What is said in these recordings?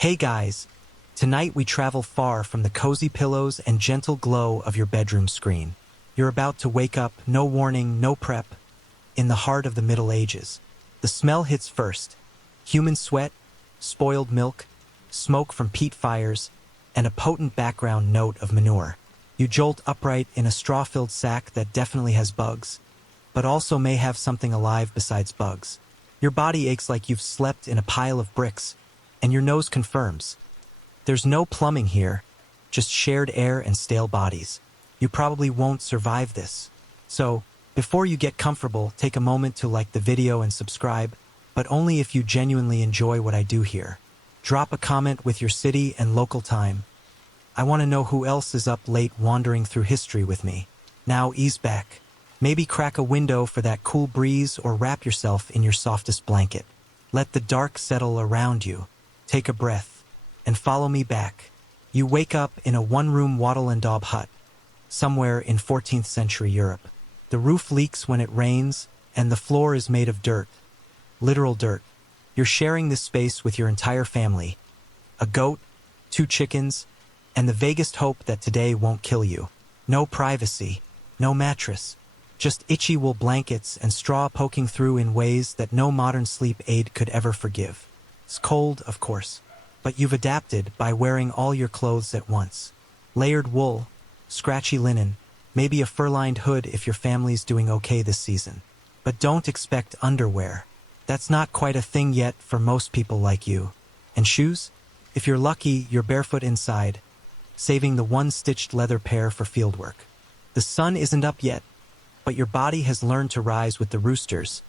Hey guys, tonight we travel far from the cozy pillows and gentle glow of your bedroom screen. You're about to wake up, no warning, no prep, in the heart of the Middle Ages. The smell hits first. Human sweat, spoiled milk, smoke from peat fires, and a potent background note of manure. You jolt upright in a straw-filled sack that definitely has bugs, but also may have something alive besides bugs. Your body aches like you've slept in a pile of bricks, and your nose confirms. There's no plumbing here, just shared air and stale bodies. You probably won't survive this. So, before you get comfortable, take a moment to like the video and subscribe, but only if you genuinely enjoy what I do here. Drop a comment with your city and local time. I want to know who else is up late wandering through history with me. Now ease back. Maybe crack a window for that cool breeze or wrap yourself in your softest blanket. Let the dark settle around you. Take a breath and follow me back. You wake up in a one-room wattle and daub hut, somewhere in 14th century Europe. The roof leaks when it rains, and the floor is made of dirt. Literal dirt. You're sharing this space with your entire family. A goat, 2 chickens, and the vaguest hope that today won't kill you. No privacy, no mattress, just itchy wool blankets and straw poking through in ways that no modern sleep aid could ever forgive. It's cold, of course, but you've adapted by wearing all your clothes at once. Layered wool, scratchy linen, maybe a fur-lined hood if your family's doing okay this season. But don't expect underwear. That's not quite a thing yet for most people like you. And shoes? If you're lucky, you're barefoot inside, saving the one-stitched leather pair for fieldwork. The sun isn't up yet, but your body has learned to rise with the roosters,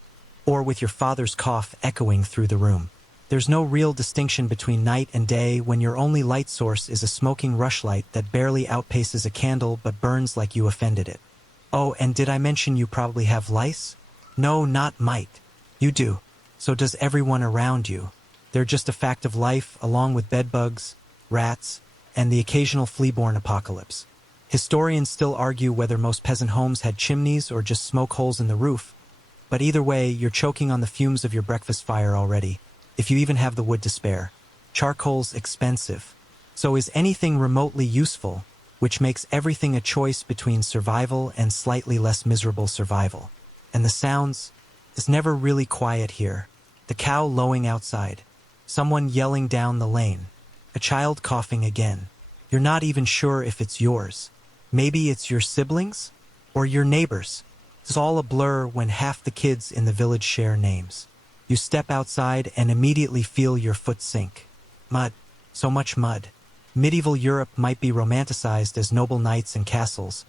or with your father's cough echoing through the room. There's no real distinction between night and day when your only light source is a smoking rushlight that barely outpaces a candle but burns like you offended it. Oh, and did I mention you probably have lice? No, not might. You do. So does everyone around you. They're just a fact of life, along with bedbugs, rats, and the occasional flea-borne apocalypse. Historians still argue whether most peasant homes had chimneys or just smoke holes in the roof, but either way, you're choking on the fumes of your breakfast fire already, if you even have the wood to spare. Charcoal's expensive. So is anything remotely useful, which makes everything a choice between survival and slightly less miserable survival. And the sounds, it's never really quiet here. The cow lowing outside, someone yelling down the lane, a child coughing again. You're not even sure if it's yours. Maybe it's your siblings or your neighbors. It's all a blur when half the kids in the village share names. You step outside and immediately feel your foot sink. Mud. So much mud. Medieval Europe might be romanticized as noble knights and castles,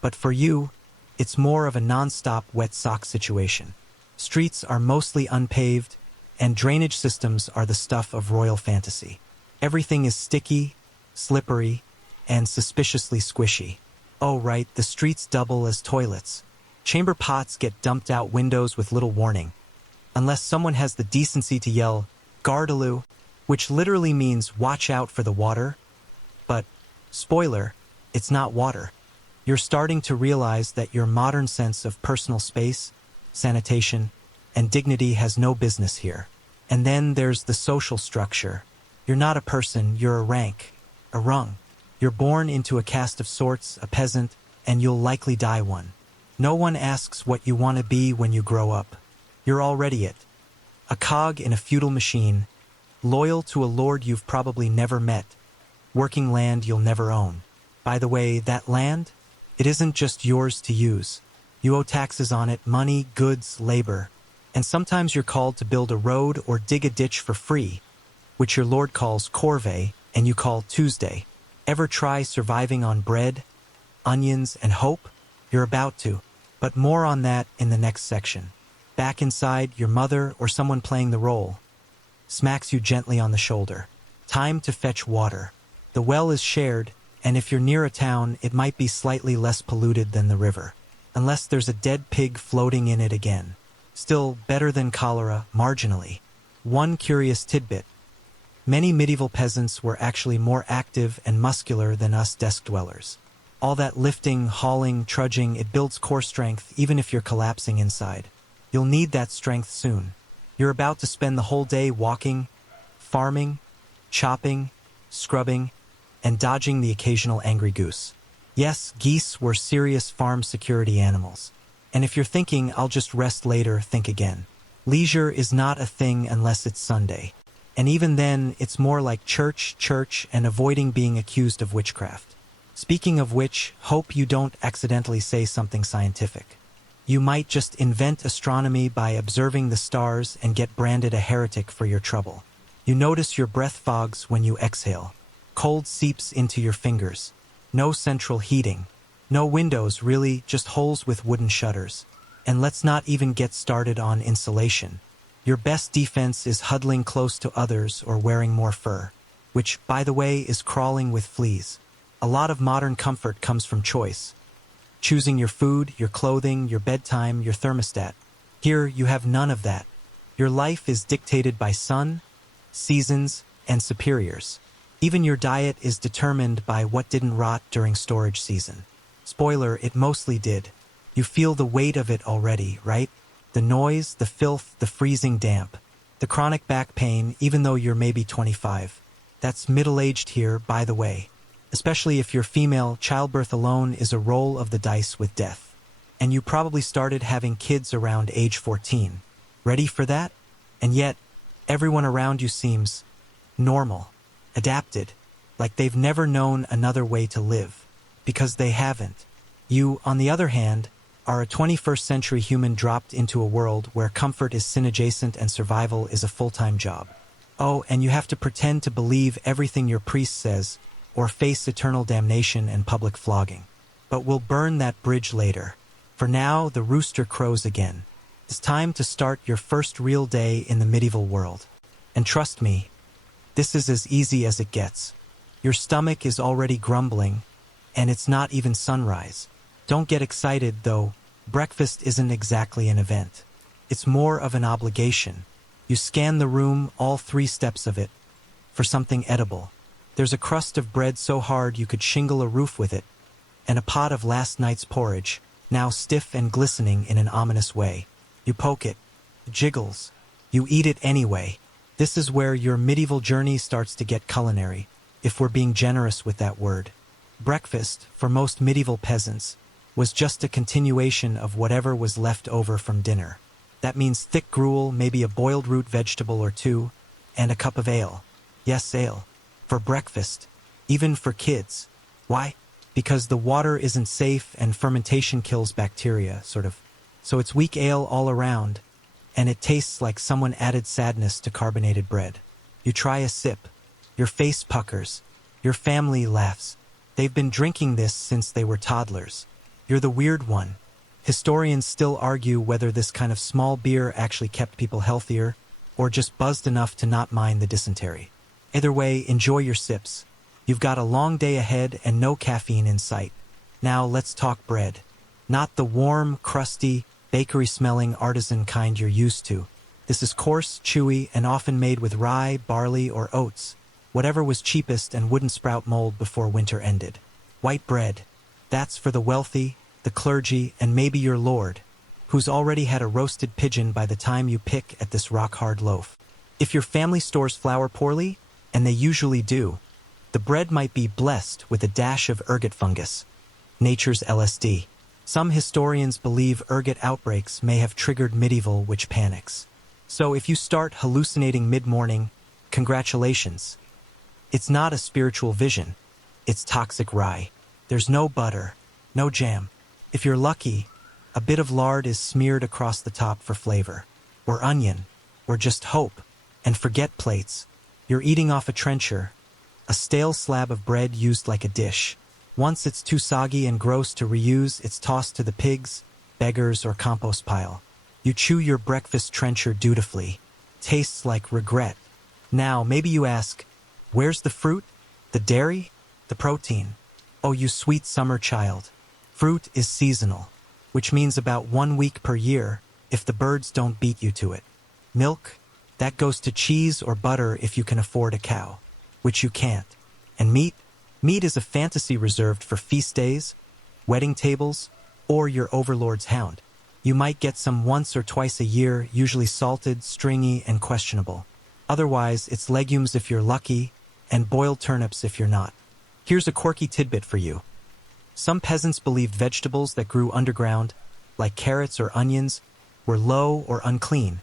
but for you, it's more of a non-stop wet sock situation. Streets are mostly unpaved, and drainage systems are the stuff of royal fantasy. Everything is sticky, slippery, and suspiciously squishy. Oh right, the streets double as toilets. Chamber pots get dumped out windows with little warning, unless someone has the decency to yell, "Gardaloo," which literally means watch out for the water. But, spoiler, it's not water. You're starting to realize that your modern sense of personal space, sanitation, and dignity has no business here. And then there's the social structure. You're not a person, you're a rank, a rung. You're born into a caste of sorts, a peasant, and you'll likely die one. No one asks what you want to be when you grow up. You're already it. A cog in a feudal machine, loyal to a lord you've probably never met, working land you'll never own. By the way, that land, it isn't just yours to use. You owe taxes on it, money, goods, labor. And sometimes you're called to build a road or dig a ditch for free, which your lord calls corvée and you call Tuesday. Ever try surviving on bread, onions, and hope? You're about to. But more on that in the next section. Back inside, your mother or someone playing the role smacks you gently on the shoulder. Time to fetch water. The well is shared, and if you're near a town, it might be slightly less polluted than the river. Unless there's a dead pig floating in it again. Still better than cholera, marginally. One curious tidbit. Many medieval peasants were actually more active and muscular than us desk dwellers. All that lifting, hauling, trudging, it builds core strength even if you're collapsing inside. You'll need that strength soon. You're about to spend the whole day walking, farming, chopping, scrubbing, and dodging the occasional angry goose. Yes, geese were serious farm security animals. And if you're thinking, I'll just rest later, think again. Leisure is not a thing unless it's Sunday. And even then, it's more like church, and avoiding being accused of witchcraft. Speaking of which, hope you don't accidentally say something scientific. You might just invent astronomy by observing the stars and get branded a heretic for your trouble. You notice your breath fogs when you exhale. Cold seeps into your fingers. No central heating. No windows, really, just holes with wooden shutters. And let's not even get started on insulation. Your best defense is huddling close to others or wearing more fur, which, by the way, is crawling with fleas. A lot of modern comfort comes from choice. Choosing your food, your clothing, your bedtime, your thermostat. Here, you have none of that. Your life is dictated by sun, seasons, and superiors. Even your diet is determined by what didn't rot during storage season. Spoiler, it mostly did. You feel the weight of it already, right? The noise, the filth, the freezing damp. The chronic back pain, even though you're maybe 25. That's middle-aged here, by the way. Especially if you're female, childbirth alone is a roll of the dice with death. And you probably started having kids around age 14. Ready for that? And yet, everyone around you seems normal, adapted, like they've never known another way to live. Because they haven't. You, on the other hand, are a 21st century human dropped into a world where comfort is sin-adjacent and survival is a full-time job. Oh, and you have to pretend to believe everything your priest says, or face eternal damnation and public flogging. But we'll burn that bridge later. For now, the rooster crows again. It's time to start your first real day in the medieval world. And trust me, this is as easy as it gets. Your stomach is already grumbling, and it's not even sunrise. Don't get excited, though. Breakfast isn't exactly an event. It's more of an obligation. You scan the room, all 3 steps of it, for something edible. There's a crust of bread so hard you could shingle a roof with it, and a pot of last night's porridge, now stiff and glistening in an ominous way. You poke it. It jiggles. You eat it anyway. This is where your medieval journey starts to get culinary, if we're being generous with that word. Breakfast, for most medieval peasants, was just a continuation of whatever was left over from dinner. That means thick gruel, maybe a boiled root vegetable or 2, and a cup of ale. Yes, ale. For breakfast. Even for kids. Why? Because the water isn't safe and fermentation kills bacteria, sort of. So it's weak ale all around, and it tastes like someone added sadness to carbonated bread. You try a sip. Your face puckers. Your family laughs. They've been drinking this since they were toddlers. You're the weird one. Historians still argue whether this kind of small beer actually kept people healthier, or just buzzed enough to not mind the dysentery. Either way, enjoy your sips. You've got a long day ahead and no caffeine in sight. Now let's talk bread. Not the warm, crusty, bakery-smelling artisan kind you're used to. This is coarse, chewy, and often made with rye, barley, or oats. Whatever was cheapest and wouldn't sprout mold before winter ended. White bread. That's for the wealthy, the clergy, and maybe your lord, who's already had a roasted pigeon by the time you pick at this rock-hard loaf. If your family stores flour poorly, and they usually do, the bread might be blessed with a dash of ergot fungus, nature's LSD. Some historians believe ergot outbreaks may have triggered medieval witch panics. So if you start hallucinating mid-morning, congratulations. It's not a spiritual vision. It's toxic rye. There's no butter, no jam. If you're lucky, a bit of lard is smeared across the top for flavor. Or onion. Or just hope. And forget plates. You're eating off a trencher, a stale slab of bread used like a dish. Once it's too soggy and gross to reuse, it's tossed to the pigs, beggars, or compost pile. You chew your breakfast trencher dutifully. Tastes like regret. Now, maybe you ask, where's the fruit? The dairy? The protein? Oh, you sweet summer child. Fruit is seasonal, which means about 1 week per year if the birds don't beat you to it. Milk? That goes to cheese or butter if you can afford a cow, which you can't. And meat? Meat is a fantasy reserved for feast days, wedding tables, or your overlord's hound. You might get some once or twice a year, usually salted, stringy, and questionable. Otherwise, it's legumes if you're lucky, and boiled turnips if you're not. Here's a quirky tidbit for you. Some peasants believed vegetables that grew underground, like carrots or onions, were low or unclean,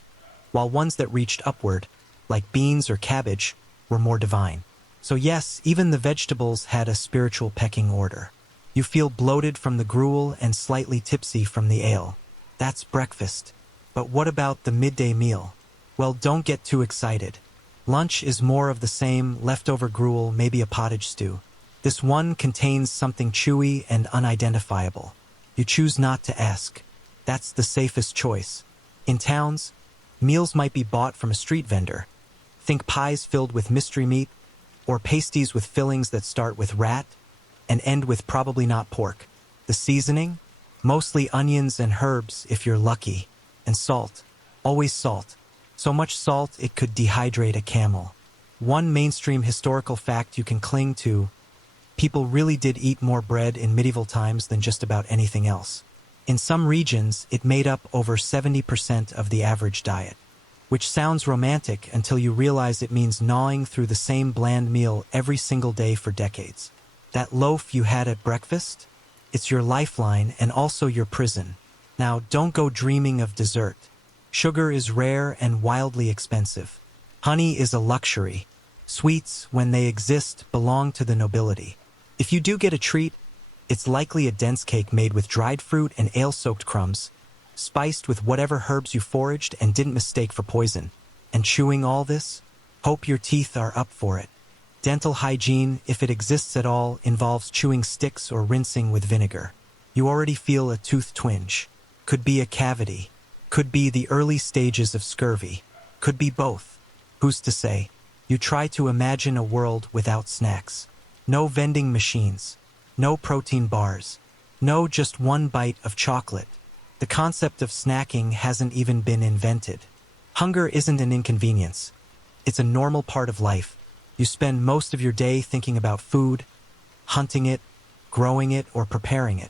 while ones that reached upward, like beans or cabbage, were more divine. So yes, even the vegetables had a spiritual pecking order. You feel bloated from the gruel and slightly tipsy from the ale. That's breakfast. But what about the midday meal? Well, don't get too excited. Lunch is more of the same, leftover gruel, maybe a pottage stew. This one contains something chewy and unidentifiable. You choose not to ask. That's the safest choice. In towns, meals might be bought from a street vendor. Think pies filled with mystery meat, or pasties with fillings that start with rat and end with probably not pork. The seasoning? Mostly onions and herbs if you're lucky. And salt. Always salt. So much salt it could dehydrate a camel. One mainstream historical fact you can cling to: people really did eat more bread in medieval times than just about anything else. In some regions, it made up over 70% of the average diet. Which sounds romantic until you realize it means gnawing through the same bland meal every single day for decades. That loaf you had at breakfast? It's your lifeline and also your prison. Now, don't go dreaming of dessert. Sugar is rare and wildly expensive. Honey is a luxury. Sweets, when they exist, belong to the nobility. If you do get a treat, it's likely a dense cake made with dried fruit and ale-soaked crumbs, spiced with whatever herbs you foraged and didn't mistake for poison. And chewing all this? Hope your teeth are up for it. Dental hygiene, if it exists at all, involves chewing sticks or rinsing with vinegar. You already feel a tooth twinge. Could be a cavity. Could be the early stages of scurvy. Could be both. Who's to say? You try to imagine a world without snacks. No vending machines. No protein bars. No just one bite of chocolate. The concept of snacking hasn't even been invented. Hunger isn't an inconvenience. It's a normal part of life. You spend most of your day thinking about food, hunting it, growing it, or preparing it.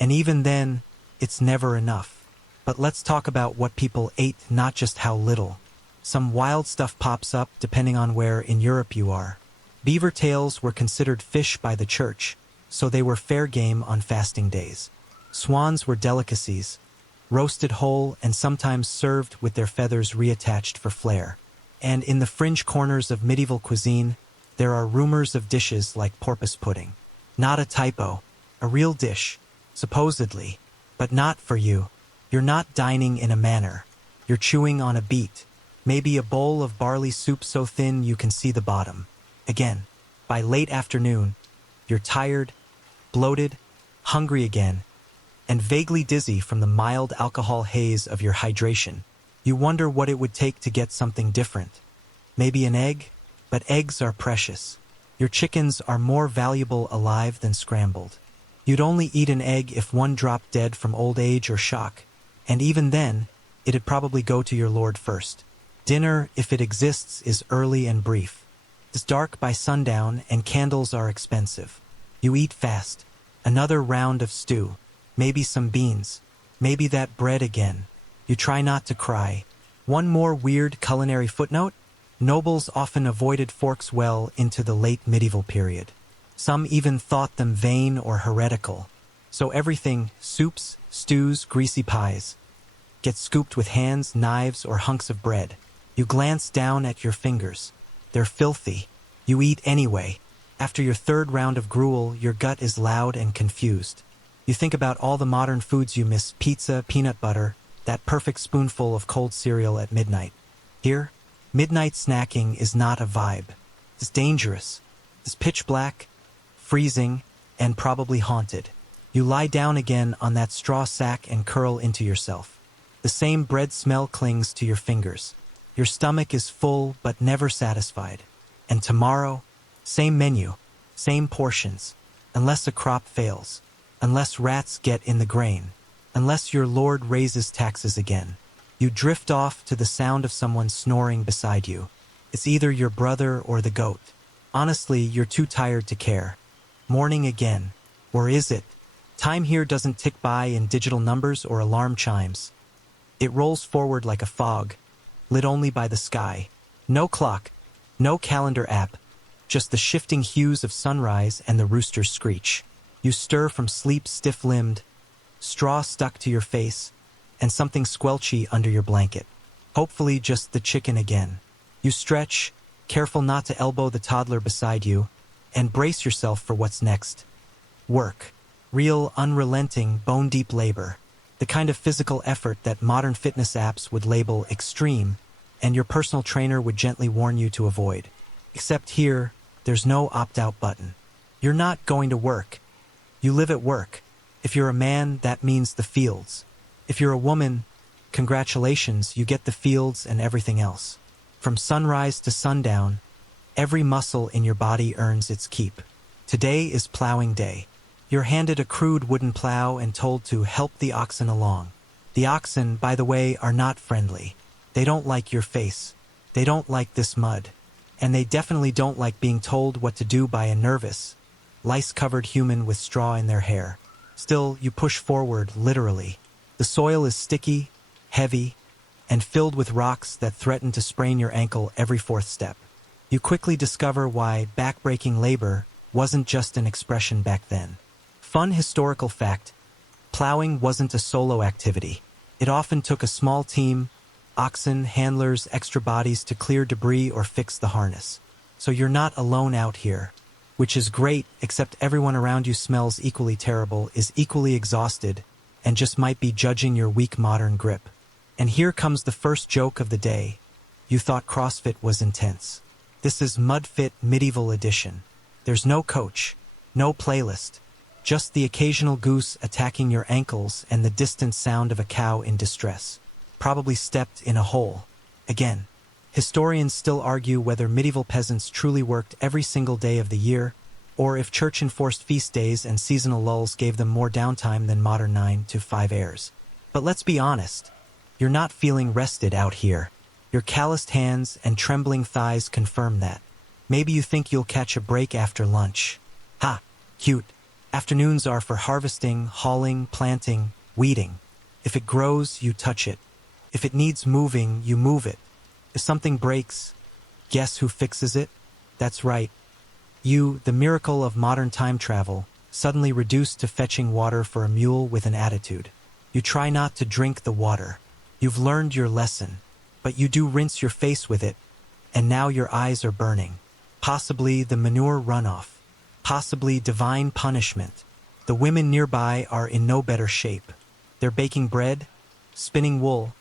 And even then, it's never enough. But let's talk about what people ate, not just how little. Some wild stuff pops up depending on where in Europe you are. Beaver tails were considered fish by the church, so they were fair game on fasting days. Swans were delicacies, roasted whole and sometimes served with their feathers reattached for flair. And in the fringe corners of medieval cuisine, there are rumors of dishes like porpoise pudding. Not a typo, a real dish, supposedly, but not for you. You're not dining in a manor. You're chewing on a beet, maybe a bowl of barley soup so thin you can see the bottom. Again, by late afternoon, you're tired, bloated, hungry again, and vaguely dizzy from the mild alcohol haze of your hydration. You wonder what it would take to get something different. Maybe an egg? But eggs are precious. Your chickens are more valuable alive than scrambled. You'd only eat an egg if one dropped dead from old age or shock, and even then, it'd probably go to your lord first. Dinner, if it exists, is early and brief. It's dark by sundown and candles are expensive. You eat fast. Another round of stew. Maybe some beans. Maybe that bread again. You try not to cry. One more weird culinary footnote: nobles often avoided forks well into the late medieval period. Some even thought them vain or heretical. So everything, soups, stews, greasy pies, gets scooped with hands, knives, or hunks of bread. You glance down at your fingers. They're filthy. You eat anyway. After your third round of gruel, your gut is loud and confused. You think about all the modern foods you miss: pizza, peanut butter, that perfect spoonful of cold cereal at midnight. Here, midnight snacking is not a vibe. It's dangerous. It's pitch black, freezing, and probably haunted. You lie down again on that straw sack and curl into yourself. The same bread smell clings to your fingers. Your stomach is full but never satisfied. And tomorrow, same menu, same portions, unless a crop fails, unless rats get in the grain, unless your lord raises taxes again. You drift off to the sound of someone snoring beside you. It's either your brother or the goat. Honestly, you're too tired to care. Morning again. Or is it? Time here doesn't tick by in digital numbers or alarm chimes. It rolls forward like a fog, lit only by the sky. No clock, no calendar app, just the shifting hues of sunrise and the rooster's screech. You stir from sleep stiff-limbed, straw stuck to your face, and something squelchy under your blanket. Hopefully just the chicken again. You stretch, careful not to elbow the toddler beside you, and brace yourself for what's next. Work. Real, unrelenting, bone-deep labor. The kind of physical effort that modern fitness apps would label extreme, and your personal trainer would gently warn you to avoid. Except here, there's no opt-out button. You're not going to work. You live at work. If you're a man, that means the fields. If you're a woman, congratulations, you get the fields and everything else. From sunrise to sundown, every muscle in your body earns its keep. Today is plowing day. You're handed a crude wooden plow and told to help the oxen along. The oxen, by the way, are not friendly. They don't like your face. They don't like this mud. And they definitely don't like being told what to do by a nervous, lice-covered human with straw in their hair. Still, you push forward, literally. The soil is sticky, heavy, and filled with rocks that threaten to sprain your ankle every fourth step. You quickly discover why back-breaking labor wasn't just an expression back then. Fun historical fact: plowing wasn't a solo activity. It often took a small team, oxen, handlers, extra bodies to clear debris or fix the harness. So you're not alone out here, which is great, except everyone around you smells equally terrible, is equally exhausted, and just might be judging your weak modern grip. And here comes the first joke of the day. You thought CrossFit was intense. This is MudFit Medieval Edition. There's no coach, no playlist, just the occasional goose attacking your ankles and the distant sound of a cow in distress. Probably stepped in a hole. Again, historians still argue whether medieval peasants truly worked every single day of the year, or if church-enforced feast days and seasonal lulls gave them more downtime than modern 9-to-5 heirs. But let's be honest, you're not feeling rested out here. Your calloused hands and trembling thighs confirm that. Maybe you think you'll catch a break after lunch. Ha! Cute. Afternoons are for harvesting, hauling, planting, weeding. If it grows, you touch it. If it needs moving, you move it. If something breaks, guess who fixes it? That's right. You, the miracle of modern time travel, suddenly reduced to fetching water for a mule with an attitude. You try not to drink the water. You've learned your lesson, but you do rinse your face with it, and now your eyes are burning. Possibly the manure runoff. Possibly divine punishment. The women nearby are in no better shape. They're baking bread, spinning wool,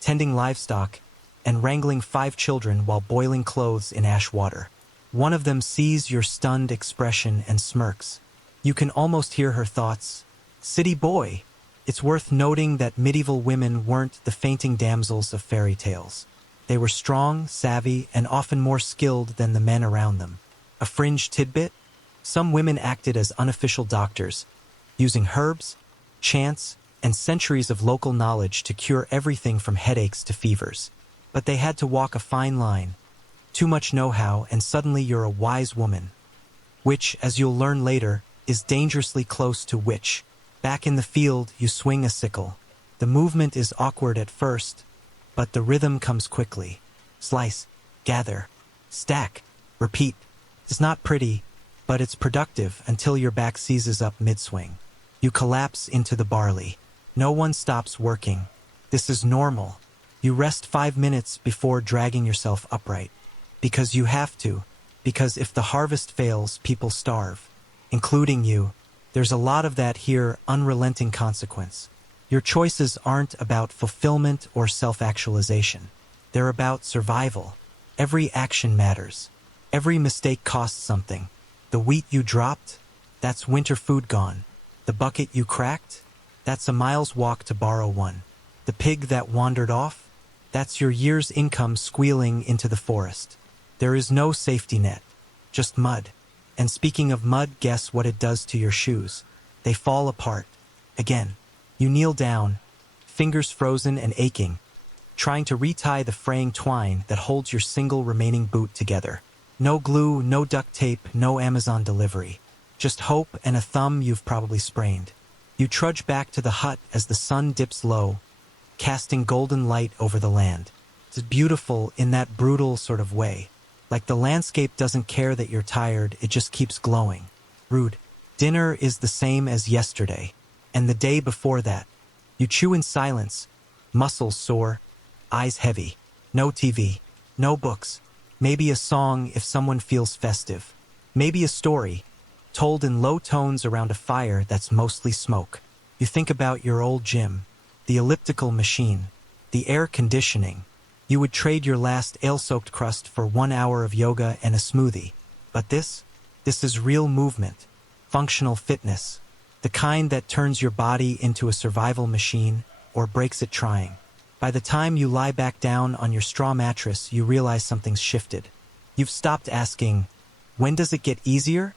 tending livestock, and wrangling 5 children while boiling clothes in ash water. One of them sees your stunned expression and smirks. You can almost hear her thoughts. City boy. It's worth noting that medieval women weren't the fainting damsels of fairy tales. They were strong, savvy, and often more skilled than the men around them. A fringe tidbit? Some women acted as unofficial doctors, using herbs, chants, and centuries of local knowledge to cure everything from headaches to fevers. But they had to walk a fine line. Too much know-how, and suddenly you're a wise woman. Which, as you'll learn later, is dangerously close to witch. Back in the field, you swing a sickle. The movement is awkward at first, but the rhythm comes quickly. Slice, gather, stack, repeat. It's not pretty, but it's productive until your back seizes up mid-swing. You collapse into the barley. No one stops working. This is normal. You rest 5 minutes before dragging yourself upright. Because you have to. Because if the harvest fails, people starve. Including you. There's a lot of that here, unrelenting consequence. Your choices aren't about fulfillment or self-actualization. They're about survival. Every action matters. Every mistake costs something. The wheat you dropped? That's winter food gone. The bucket you cracked? That's a mile's walk to borrow one. The pig that wandered off? That's your year's income squealing into the forest. There is no safety net. Just mud. And speaking of mud, guess what it does to your shoes? They fall apart. Again. You kneel down, fingers frozen and aching, trying to retie the fraying twine that holds your single remaining boot together. No glue, no duct tape, no Amazon delivery. Just hope and a thumb you've probably sprained. You trudge back to the hut as the sun dips low, casting golden light over the land. It's beautiful in that brutal sort of way. Like the landscape doesn't care that you're tired, it just keeps glowing. Rude. Dinner is the same as yesterday. And the day before that. You chew in silence, muscles sore, eyes heavy. No TV, no books. Maybe a song if someone feels festive. Maybe a story, told in low tones around a fire that's mostly smoke. You think about your old gym, the elliptical machine, the air conditioning. You would trade your last ale-soaked crust for 1 hour of yoga and a smoothie. But this is real movement, functional fitness, the kind that turns your body into a survival machine or breaks it trying. By the time you lie back down on your straw mattress, you realize something's shifted. You've stopped asking, when does it get easier?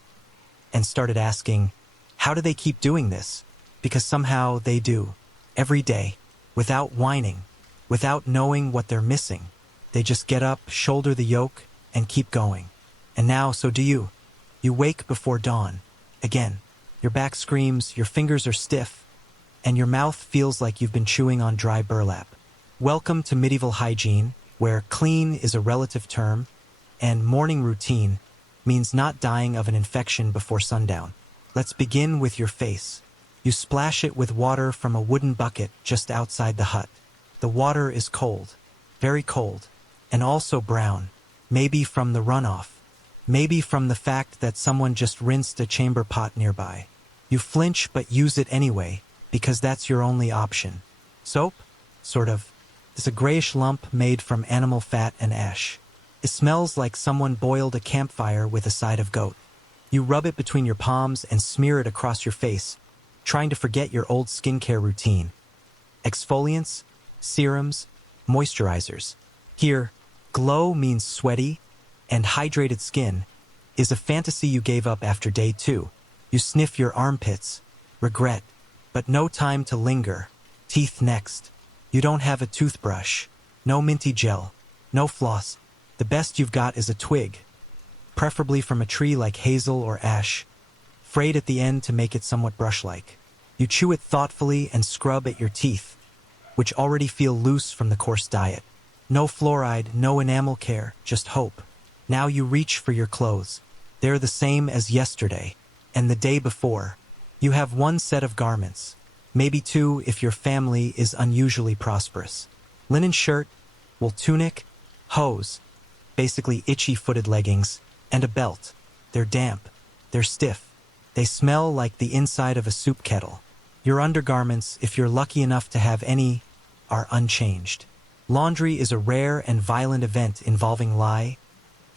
And started asking, how do they keep doing this? Because somehow they do. Every day. Without whining. Without knowing what they're missing. They just get up, shoulder the yoke, and keep going. And now, so do you. You wake before dawn. Again. Your back screams, your fingers are stiff, and your mouth feels like you've been chewing on dry burlap. Welcome to medieval hygiene, where clean is a relative term, and morning routine means not dying of an infection before sundown. Let's begin with your face. You splash it with water from a wooden bucket just outside the hut. The water is cold, very cold, and also brown, maybe from the runoff, maybe from the fact that someone just rinsed a chamber pot nearby. You flinch but use it anyway, because that's your only option. Soap? Sort of. It's a grayish lump made from animal fat and ash. It smells like someone boiled a campfire with a side of goat. You rub it between your palms and smear it across your face, trying to forget your old skincare routine. Exfoliants, serums, moisturizers. Here, glow means sweaty, and hydrated skin is a fantasy you gave up after day 2. You sniff your armpits, regret, but no time to linger. Teeth next. You don't have a toothbrush, no minty gel, no floss. The best you've got is a twig, preferably from a tree like hazel or ash, frayed at the end to make it somewhat brush-like. You chew it thoughtfully and scrub at your teeth, which already feel loose from the coarse diet. No fluoride, no enamel care, just hope. Now you reach for your clothes. They're the same as yesterday, and the day before. You have one set of garments, maybe 2 if your family is unusually prosperous. Linen shirt, wool tunic, hose, basically itchy-footed leggings, and a belt. They're damp, they're stiff, they smell like the inside of a soup kettle. Your undergarments, if you're lucky enough to have any, are unchanged. Laundry is a rare and violent event involving lye,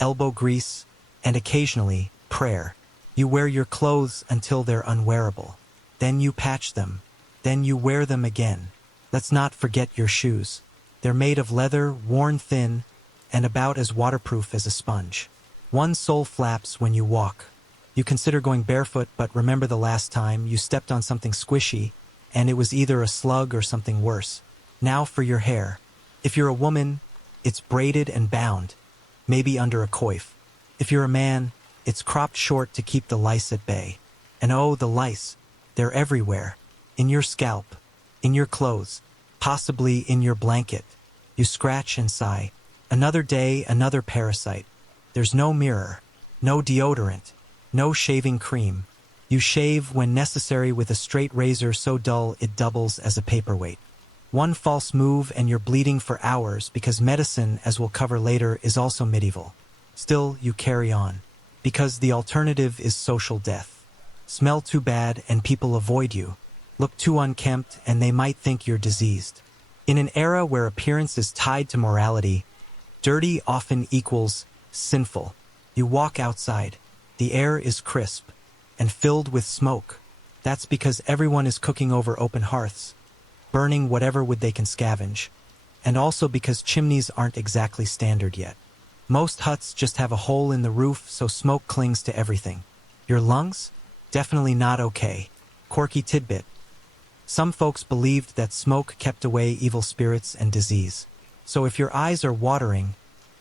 elbow grease, and occasionally, prayer. You wear your clothes until they're unwearable. Then you patch them. Then you wear them again. Let's not forget your shoes. They're made of leather, worn thin, and about as waterproof as a sponge. One sole flaps when you walk. You consider going barefoot, but remember the last time you stepped on something squishy, and it was either a slug or something worse. Now for your hair. If you're a woman, it's braided and bound, maybe under a coif. If you're a man, it's cropped short to keep the lice at bay. And oh, the lice. They're everywhere. In your scalp. In your clothes. Possibly in your blanket. You scratch and sigh. Another day, another parasite. There's no mirror. No deodorant. No shaving cream. You shave when necessary with a straight razor so dull it doubles as a paperweight. One false move and you're bleeding for hours because medicine, as we'll cover later, is also medieval. Still, you carry on. Because the alternative is social death. Smell too bad and people avoid you. Look too unkempt and they might think you're diseased. In an era where appearance is tied to morality, dirty often equals sinful. You walk outside. The air is crisp and filled with smoke. That's because everyone is cooking over open hearths, burning whatever wood they can scavenge, and also because chimneys aren't exactly standard yet. Most huts just have a hole in the roof, so smoke clings to everything. Your lungs? Definitely not okay. Quirky tidbit. Some folks believed that smoke kept away evil spirits and disease. So if your eyes are watering,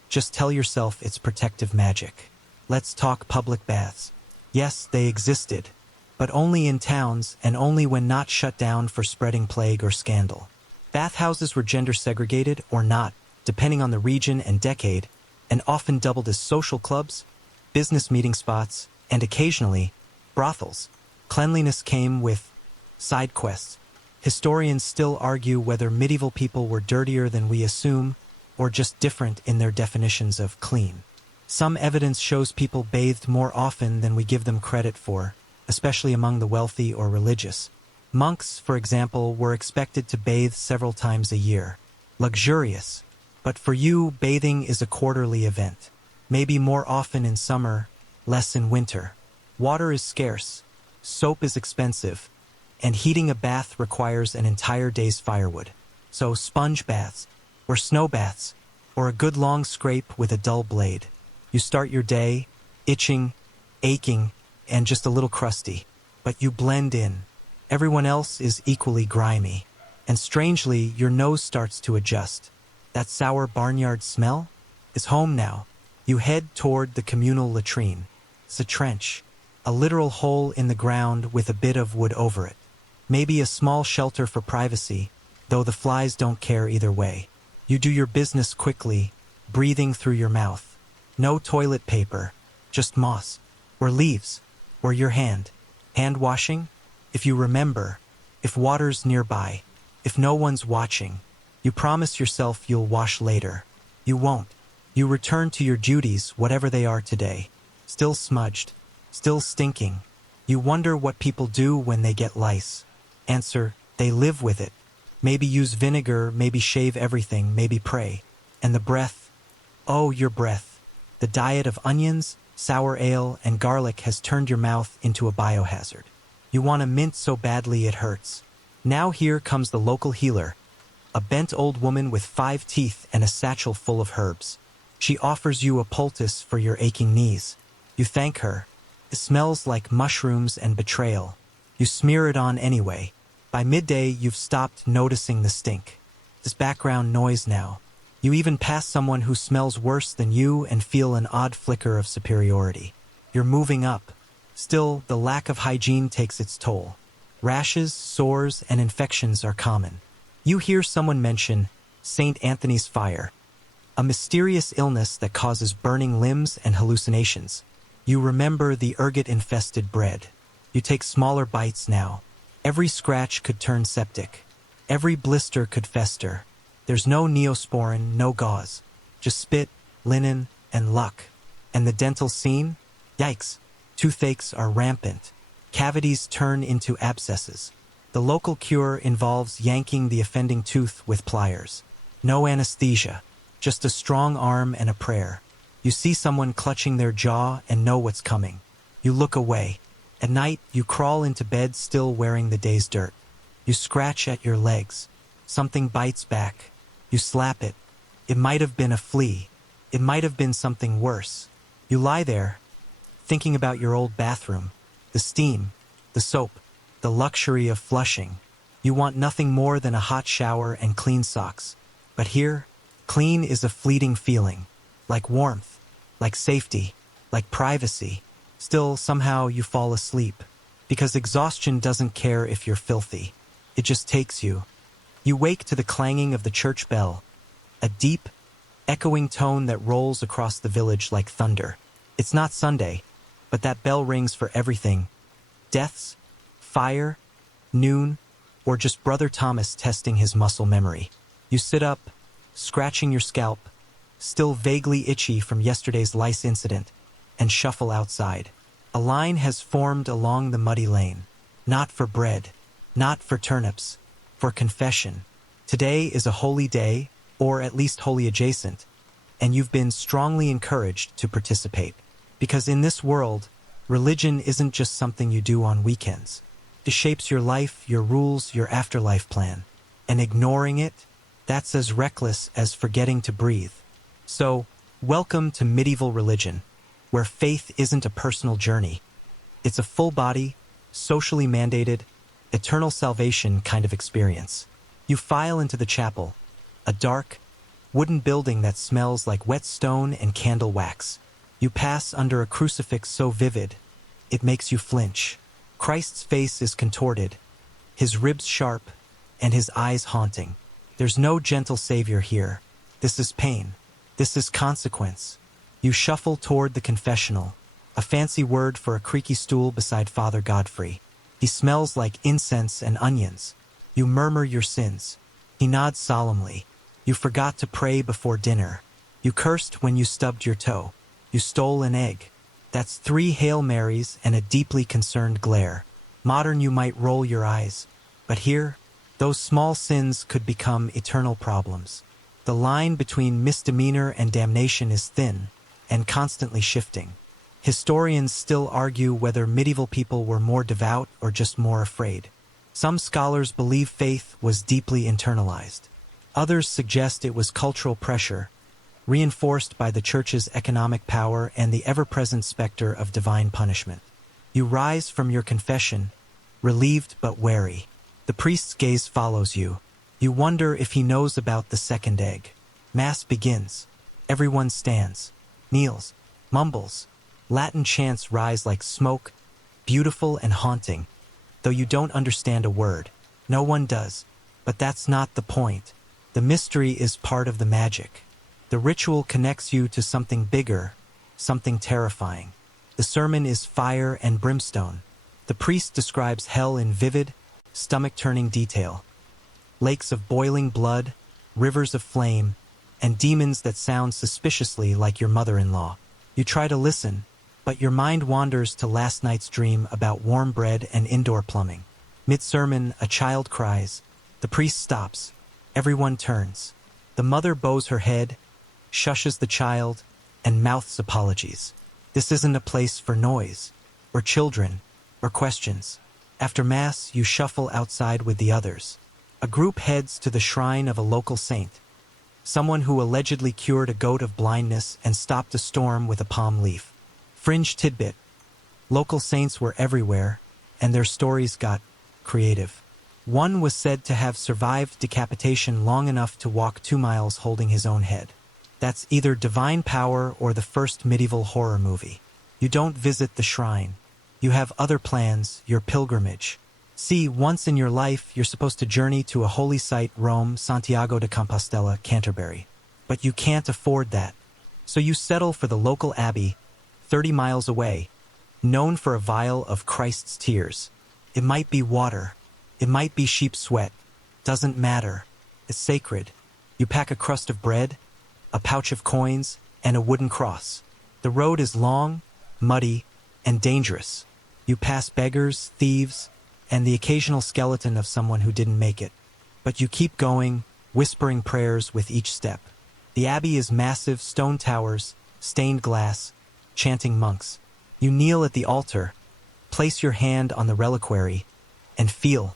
just tell yourself it's protective magic. Let's talk public baths. Yes, they existed, but only in towns and only when not shut down for spreading plague or scandal. Bathhouses were gender segregated or not, depending on the region and decade, and often doubled as social clubs, business meeting spots, and occasionally, brothels. Cleanliness came with side quests. Historians still argue whether medieval people were dirtier than we assume, or just different in their definitions of clean. Some evidence shows people bathed more often than we give them credit for, especially among the wealthy or religious. Monks, for example, were expected to bathe several times a year. Luxurious. But for you, bathing is a quarterly event. Maybe more often in summer, less in winter. Water is scarce, soap is expensive, and heating a bath requires an entire day's firewood. So sponge baths, or snow baths, or a good long scrape with a dull blade. You start your day, itching, aching, and just a little crusty. But you blend in. Everyone else is equally grimy. And strangely, your nose starts to adjust. That sour barnyard smell is home now. You head toward the communal latrine. It's a trench, a literal hole in the ground with a bit of wood over it. Maybe a small shelter for privacy, though the flies don't care either way. You do your business quickly, breathing through your mouth. No toilet paper, just moss, or leaves, or your hand. Hand washing? If you remember, if water's nearby, if no one's watching, you promise yourself you'll wash later. You won't. You return to your duties, whatever they are today. Still smudged, still stinking. You wonder what people do when they get lice. Answer, they live with it. Maybe use vinegar, maybe shave everything, maybe pray. And the breath, oh, your breath. The diet of onions, sour ale, and garlic has turned your mouth into a biohazard. You want a mint so badly it hurts. Now here comes the local healer, a bent old woman with 5 teeth and a satchel full of herbs. She offers you a poultice for your aching knees. You thank her. It smells like mushrooms and betrayal. You smear it on anyway. By midday, you've stopped noticing the stink. This background noise now. You even pass someone who smells worse than you and feel an odd flicker of superiority. You're moving up. Still, the lack of hygiene takes its toll. Rashes, sores, and infections are common. You hear someone mention St. Anthony's fire, a mysterious illness that causes burning limbs and hallucinations. You remember the ergot-infested bread. You take smaller bites now. Every scratch could turn septic. Every blister could fester. There's no neosporin, no gauze. Just spit, linen, and luck. And the dental scene? Yikes. Toothaches are rampant. Cavities turn into abscesses. The local cure involves yanking the offending tooth with pliers. No anesthesia, just a strong arm and a prayer. You see someone clutching their jaw and know what's coming. You look away. At night, you crawl into bed still wearing the day's dirt. You scratch at your legs. Something bites back. You slap it. It might have been a flea. It might have been something worse. You lie there, thinking about your old bathroom, the steam, the soap, the luxury of flushing. You want nothing more than a hot shower and clean socks. But here, clean is a fleeting feeling, like warmth, like safety, like privacy. Still, somehow you fall asleep, because exhaustion doesn't care if you're filthy. It just takes you. You wake to the clanging of the church bell, a deep, echoing tone that rolls across the village like thunder. It's not Sunday, but that bell rings for everything. Deaths, fire, noon, or just Brother Thomas testing his muscle memory. You sit up, scratching your scalp, still vaguely itchy from yesterday's lice incident, and shuffle outside. A line has formed along the muddy lane. Not for bread, not for turnips, for confession. Today is a holy day, or at least holy adjacent, and you've been strongly encouraged to participate. Because in this world, religion isn't just something you do on weekends. It shapes your life, your rules, your afterlife plan. And ignoring it, that's as reckless as forgetting to breathe. So, welcome to medieval religion, where faith isn't a personal journey. It's a full-body, socially mandated, eternal salvation kind of experience. You file into the chapel, a dark, wooden building that smells like wet stone and candle wax. You pass under a crucifix so vivid, it makes you flinch. Christ's face is contorted, his ribs sharp, and his eyes haunting. There's no gentle savior here. This is pain. This is consequence. You shuffle toward the confessional, a fancy word for a creaky stool beside Father Godfrey. He smells like incense and onions. You murmur your sins. He nods solemnly. You forgot to pray before dinner. You cursed when you stubbed your toe. You stole an egg. That's 3 Hail Marys and a deeply concerned glare. Modern, you might roll your eyes. But here, those small sins could become eternal problems. The line between misdemeanor and damnation is thin and constantly shifting. Historians still argue whether medieval people were more devout or just more afraid. Some scholars believe faith was deeply internalized. Others suggest it was cultural pressure, reinforced by the church's economic power and the ever-present specter of divine punishment. You rise from your confession, relieved but wary. The priest's gaze follows you. You wonder if he knows about the second egg. Mass begins. Everyone stands, kneels, mumbles. Latin chants rise like smoke, beautiful and haunting, though you don't understand a word. No one does. But that's not the point. The mystery is part of the magic. The ritual connects you to something bigger, something terrifying. The sermon is fire and brimstone. The priest describes hell in vivid, stomach-turning detail. Lakes of boiling blood, rivers of flame, and demons that sound suspiciously like your mother-in-law. You try to listen, but your mind wanders to last night's dream about warm bread and indoor plumbing. Mid-sermon, a child cries. The priest stops. Everyone turns. The mother bows her head, shushes the child, and mouths apologies. This isn't a place for noise, or children, or questions. After Mass, you shuffle outside with the others. A group heads to the shrine of a local saint, someone who allegedly cured a goat of blindness and stopped a storm with a palm leaf. Fringe tidbit. Local saints were everywhere, and their stories got creative. One was said to have survived decapitation long enough to walk 2 miles holding his own head. That's either divine power or the first medieval horror movie. You don't visit the shrine. You have other plans, your pilgrimage. See, once in your life, you're supposed to journey to a holy site, Rome, Santiago de Compostela, Canterbury. But you can't afford that. So you settle for the local abbey, 30 miles away, known for a vial of Christ's tears. It might be water. It might be sheep's sweat. Doesn't matter. It's sacred. You pack a crust of bread, a pouch of coins, and a wooden cross. The road is long, muddy, and dangerous. You pass beggars, thieves, and the occasional skeleton of someone who didn't make it. But you keep going, whispering prayers with each step. The abbey is massive stone towers, stained glass, chanting monks. You kneel at the altar, place your hand on the reliquary, and feel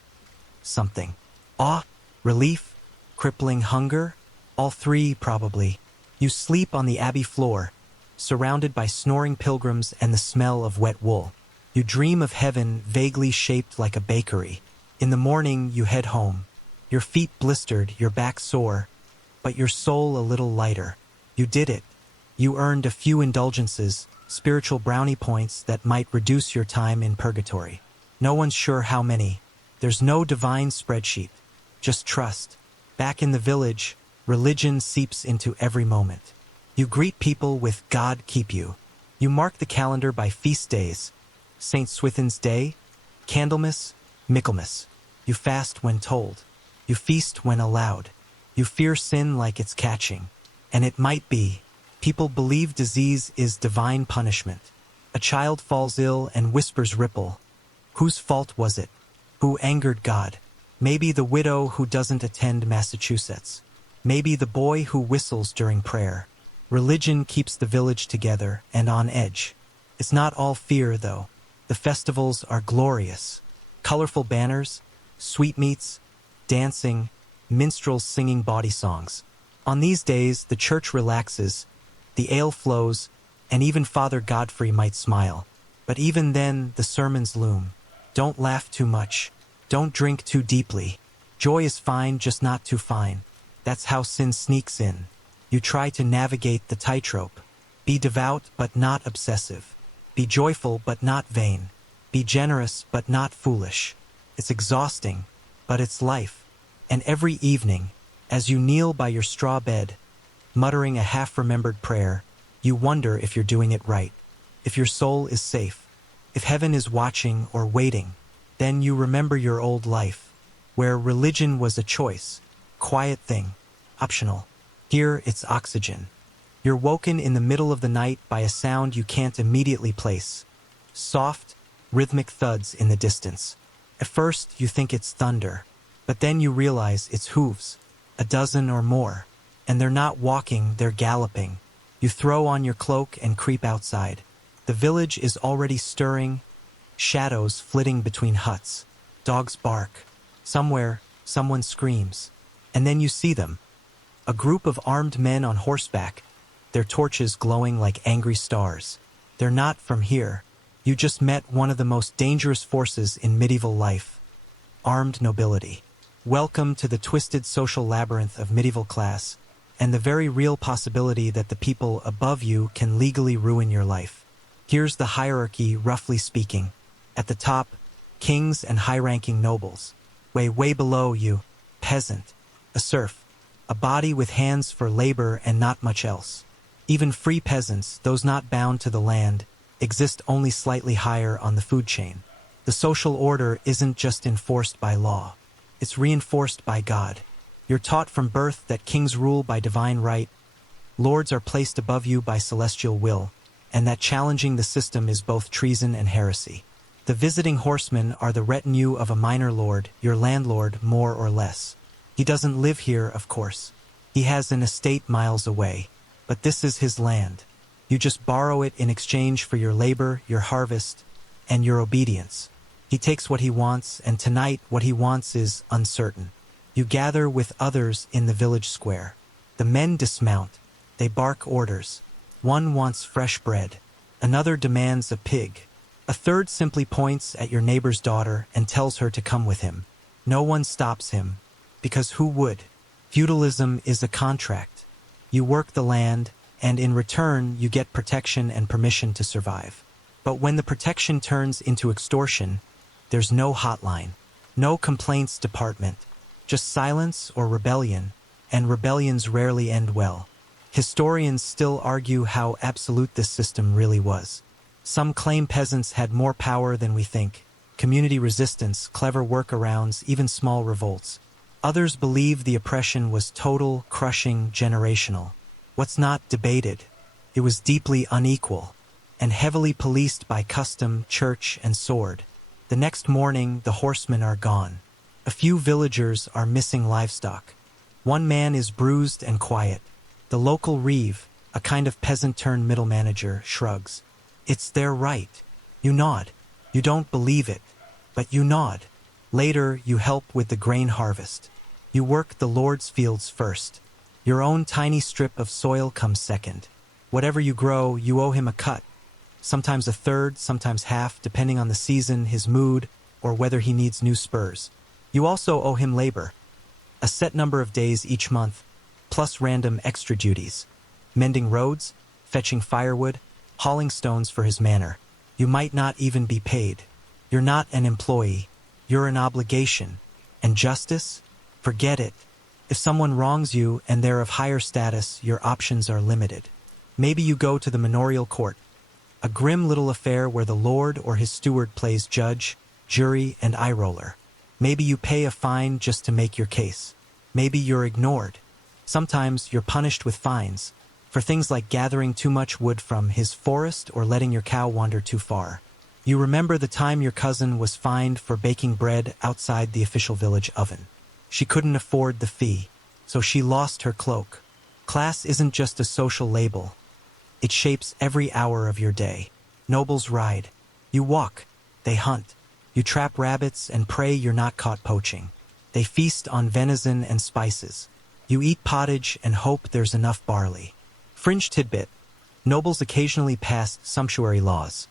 something. Awe, relief, crippling hunger, all 3 probably. You sleep on the abbey floor, surrounded by snoring pilgrims and the smell of wet wool. You dream of heaven vaguely shaped like a bakery. In the morning, you head home. Your feet blistered, your back sore, but your soul a little lighter. You did it. You earned a few indulgences, spiritual brownie points that might reduce your time in purgatory. No one's sure how many. There's no divine spreadsheet. Just trust. Back in the village, religion seeps into every moment. You greet people with God keep you. You mark the calendar by feast days. St. Swithin's Day, Candlemas, Michaelmas. You fast when told. You feast when allowed. You fear sin like it's catching. And it might be. People believe disease is divine punishment. A child falls ill and whispers ripple. Whose fault was it? Who angered God? Maybe the widow who doesn't attend Massachusetts. Maybe the boy who whistles during prayer. Religion keeps the village together and on edge. It's not all fear, though. The festivals are glorious. Colorful banners, sweetmeats, dancing, minstrels singing bawdy songs. On these days, the church relaxes, the ale flows, and even Father Godfrey might smile. But even then, the sermons loom. Don't laugh too much. Don't drink too deeply. Joy is fine, just not too fine. That's how sin sneaks in. You try to navigate the tightrope. Be devout, but not obsessive. Be joyful, but not vain. Be generous, but not foolish. It's exhausting, but it's life. And every evening, as you kneel by your straw bed, muttering a half-remembered prayer. You wonder if you're doing it right, if your soul is safe, if heaven is watching or waiting. Then you remember your old life, where religion was a choice, quiet thing, optional. Here it's oxygen. You're woken in the middle of the night by a sound you can't immediately place. Soft, rhythmic thuds in the distance. At first you think it's thunder, but then you realize it's hooves, a dozen or more. And they're not walking, they're galloping. You throw on your cloak and creep outside. The village is already stirring, shadows flitting between huts. Dogs bark. Somewhere, someone screams. And then you see them. A group of armed men on horseback, their torches glowing like angry stars. They're not from here. You just met one of the most dangerous forces in medieval life. Armed nobility. Welcome to the twisted social labyrinth of medieval class, and the very real possibility that the people above you can legally ruin your life. Here's the hierarchy, roughly speaking. At the top, kings and high-ranking nobles. Way below you, peasant, a serf, a body with hands for labor and not much else. Even free peasants, those not bound to the land, exist only slightly higher on the food chain. The social order isn't just enforced by law. It's reinforced by God. You're taught from birth that kings rule by divine right, lords are placed above you by celestial will, and that challenging the system is both treason and heresy. The visiting horsemen are the retinue of a minor lord, your landlord, more or less. He doesn't live here, of course. He has an estate miles away, but this is his land. You just borrow it in exchange for your labor, your harvest, and your obedience. He takes what he wants, and tonight what he wants is uncertain. You gather with others in the village square. The men dismount. They bark orders. One wants fresh bread. Another demands a pig. A third simply points at your neighbor's daughter and tells her to come with him. No one stops him, because who would? Feudalism is a contract. You work the land, and in return you get protection and permission to survive. But when the protection turns into extortion, there's no hotline, no complaints department, just silence or rebellion, and rebellions rarely end well. Historians still argue how absolute this system really was. Some claim peasants had more power than we think, community resistance, clever workarounds, even small revolts. Others believe the oppression was total, crushing, generational. What's not debated? It was deeply unequal, and heavily policed by custom, church, and sword. The next morning, the horsemen are gone. A few villagers are missing livestock. One man is bruised and quiet. The local reeve, a kind of peasant-turned-middle manager, shrugs. It's their right. You nod. You don't believe it, but you nod. Later, you help with the grain harvest. You work the Lord's fields first. Your own tiny strip of soil comes second. Whatever you grow, you owe him a cut. Sometimes a third, sometimes half, depending on the season, his mood, or whether he needs new spurs. You also owe him labor. A set number of days each month, plus random extra duties. Mending roads, fetching firewood, hauling stones for his manor. You might not even be paid. You're not an employee. You're an obligation. And justice? Forget it. If someone wrongs you and they're of higher status, your options are limited. Maybe you go to the manorial court, a grim little affair where the lord or his steward plays judge, jury, and eye-roller. Maybe you pay a fine just to make your case. Maybe you're ignored. Sometimes you're punished with fines, for things like gathering too much wood from his forest or letting your cow wander too far. You remember the time your cousin was fined for baking bread outside the official village oven. She couldn't afford the fee, so she lost her cloak. Class isn't just a social label. It shapes every hour of your day. Nobles ride. You walk. They hunt. You trap rabbits and pray you're not caught poaching. They feast on venison and spices. You eat pottage and hope there's enough barley. Fringe tidbit. Nobles occasionally passed sumptuary laws.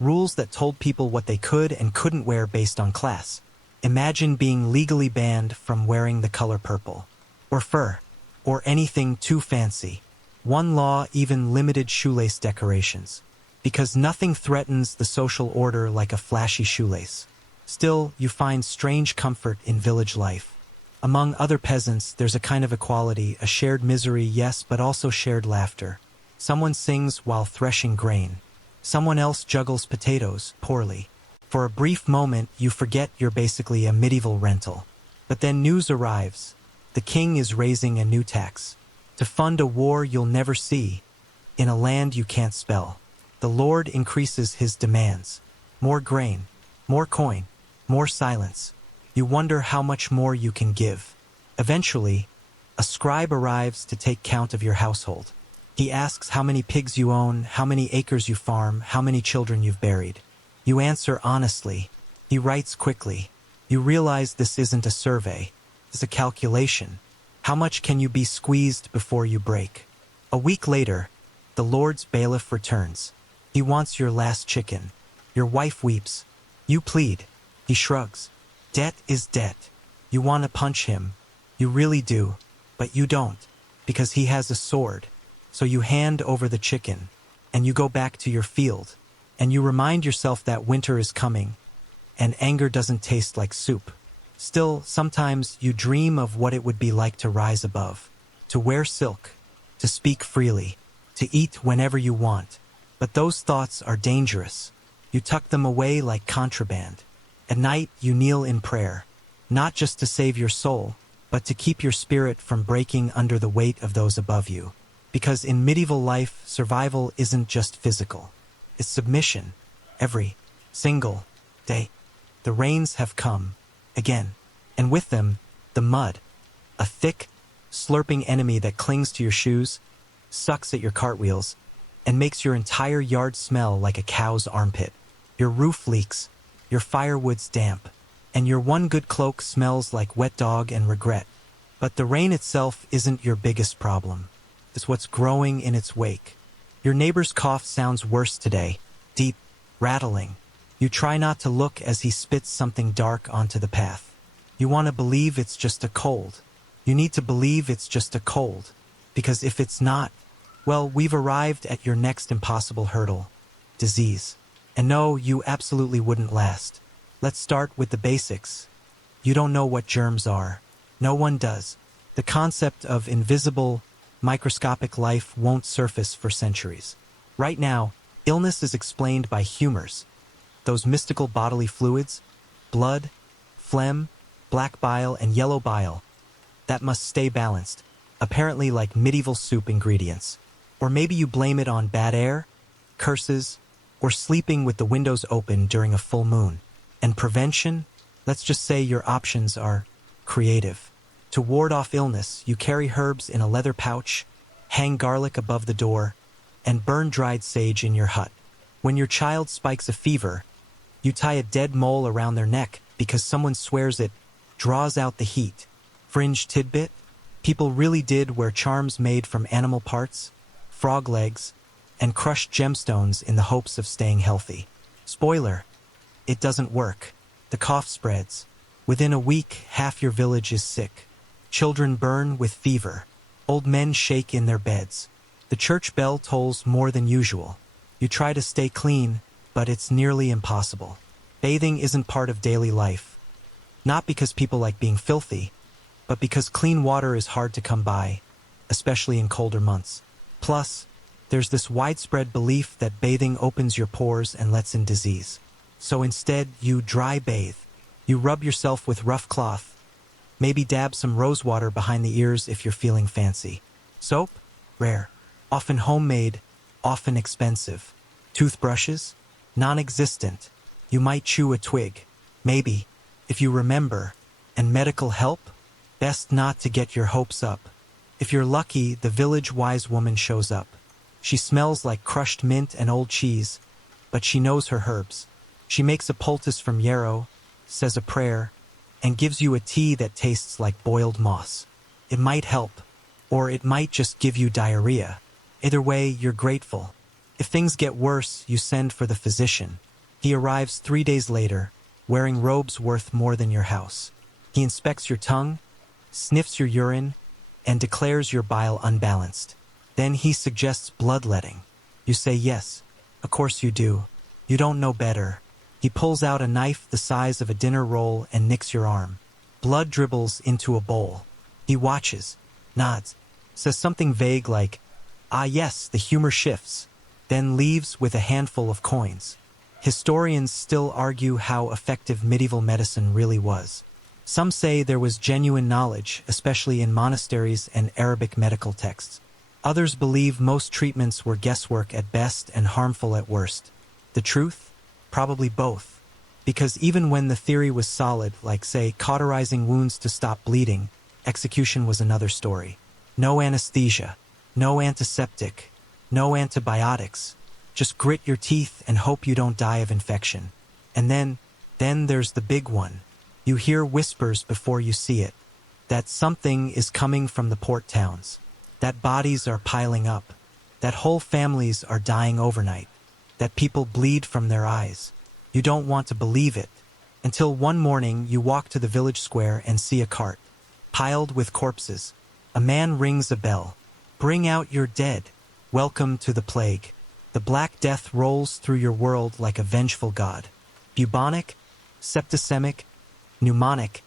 Rules that told people what they could and couldn't wear based on class. Imagine being legally banned from wearing the color purple, or fur, or anything too fancy. One law even limited shoelace decorations, because nothing threatens the social order like a flashy shoelace. Still, you find strange comfort in village life. Among other peasants, there's a kind of equality, a shared misery, yes, but also shared laughter. Someone sings while threshing grain. Someone else juggles potatoes, poorly. For a brief moment, you forget you're basically a medieval rental. But then news arrives. The king is raising a new tax. To fund a war you'll never see, in a land you can't spell. The Lord increases his demands. More grain, more coin, more silence. You wonder how much more you can give. Eventually, a scribe arrives to take count of your household. He asks how many pigs you own, how many acres you farm, how many children you've buried. You answer honestly. He writes quickly. You realize this isn't a survey. It's a calculation. How much can you be squeezed before you break? A week later, the Lord's bailiff returns. He wants your last chicken. Your wife weeps. You plead. He shrugs. Debt is debt. You want to punch him. You really do. But you don't, because he has a sword. So you hand over the chicken, and you go back to your field, and you remind yourself that winter is coming, and anger doesn't taste like soup. Still, sometimes you dream of what it would be like to rise above, to wear silk, to speak freely, to eat whenever you want. But those thoughts are dangerous. You tuck them away like contraband. At night, you kneel in prayer, not just to save your soul, but to keep your spirit from breaking under the weight of those above you. Because in medieval life, survival isn't just physical. It's submission. Every single day. The rains have come. Again. And with them, the mud. A thick, slurping enemy that clings to your shoes, sucks at your cartwheels, and makes your entire yard smell like a cow's armpit. Your roof leaks, your firewood's damp, and your one good cloak smells like wet dog and regret. But the rain itself isn't your biggest problem. It's what's growing in its wake. Your neighbor's cough sounds worse today, deep, rattling. You try not to look as he spits something dark onto the path. You want to believe it's just a cold. You need to believe it's just a cold. Because if it's not, well, we've arrived at your next impossible hurdle. Disease. And no, you absolutely wouldn't last. Let's start with the basics. You don't know what germs are. No one does. The concept of invisible, microscopic life won't surface for centuries. Right now, illness is explained by humors. Those mystical bodily fluids, blood, phlegm, black bile, and yellow bile, that must stay balanced, apparently like medieval soup ingredients. Or maybe you blame it on bad air, curses, or sleeping with the windows open during a full moon. And prevention? Let's just say your options are creative. To ward off illness, you carry herbs in a leather pouch, hang garlic above the door, and burn dried sage in your hut. When your child spikes a fever, you tie a dead mole around their neck because someone swears it draws out the heat. Fringe tidbit? People really did wear charms made from animal parts, frog legs, and crushed gemstones in the hopes of staying healthy. Spoiler, it doesn't work. The cough spreads. Within a week, half your village is sick. Children burn with fever. Old men shake in their beds. The church bell tolls more than usual. You try to stay clean, but it's nearly impossible. Bathing isn't part of daily life. Not because people like being filthy, but because clean water is hard to come by, especially in colder months. Plus, there's this widespread belief that bathing opens your pores and lets in disease. So instead, you dry bathe. You rub yourself with rough cloth. Maybe dab some rose water behind the ears if you're feeling fancy. Soap? Rare. Often homemade, often expensive. Toothbrushes? Non-existent. You might chew a twig. Maybe, if you remember. And medical help? Best not to get your hopes up. If you're lucky, the village wise woman shows up. She smells like crushed mint and old cheese, but she knows her herbs. She makes a poultice from yarrow, says a prayer, and gives you a tea that tastes like boiled moss. It might help, or it might just give you diarrhea. Either way, you're grateful. If things get worse, you send for the physician. He arrives 3 days later, wearing robes worth more than your house. He inspects your tongue, sniffs your urine, and declares your bile unbalanced. Then he suggests bloodletting. You say yes. Of course you do. You don't know better. He pulls out a knife the size of a dinner roll and nicks your arm. Blood dribbles into a bowl. He watches, nods, says something vague like, "Ah yes," the humor shifts, then leaves with a handful of coins. Historians still argue how effective medieval medicine really was. Some say there was genuine knowledge, especially in monasteries and Arabic medical texts. Others believe most treatments were guesswork at best and harmful at worst. The truth? Probably both. Because even when the theory was solid, like say cauterizing wounds to stop bleeding, execution was another story. No anesthesia, no antiseptic, no antibiotics. Just grit your teeth and hope you don't die of infection. And then there's the big one. You hear whispers before you see it. That something is coming from the port towns. That bodies are piling up. That whole families are dying overnight. That people bleed from their eyes. You don't want to believe it. Until one morning you walk to the village square and see a cart, piled with corpses. A man rings a bell. "Bring out your dead. Welcome to the plague." The Black Death rolls through your world like a vengeful god. Bubonic, septicemic, pneumonic,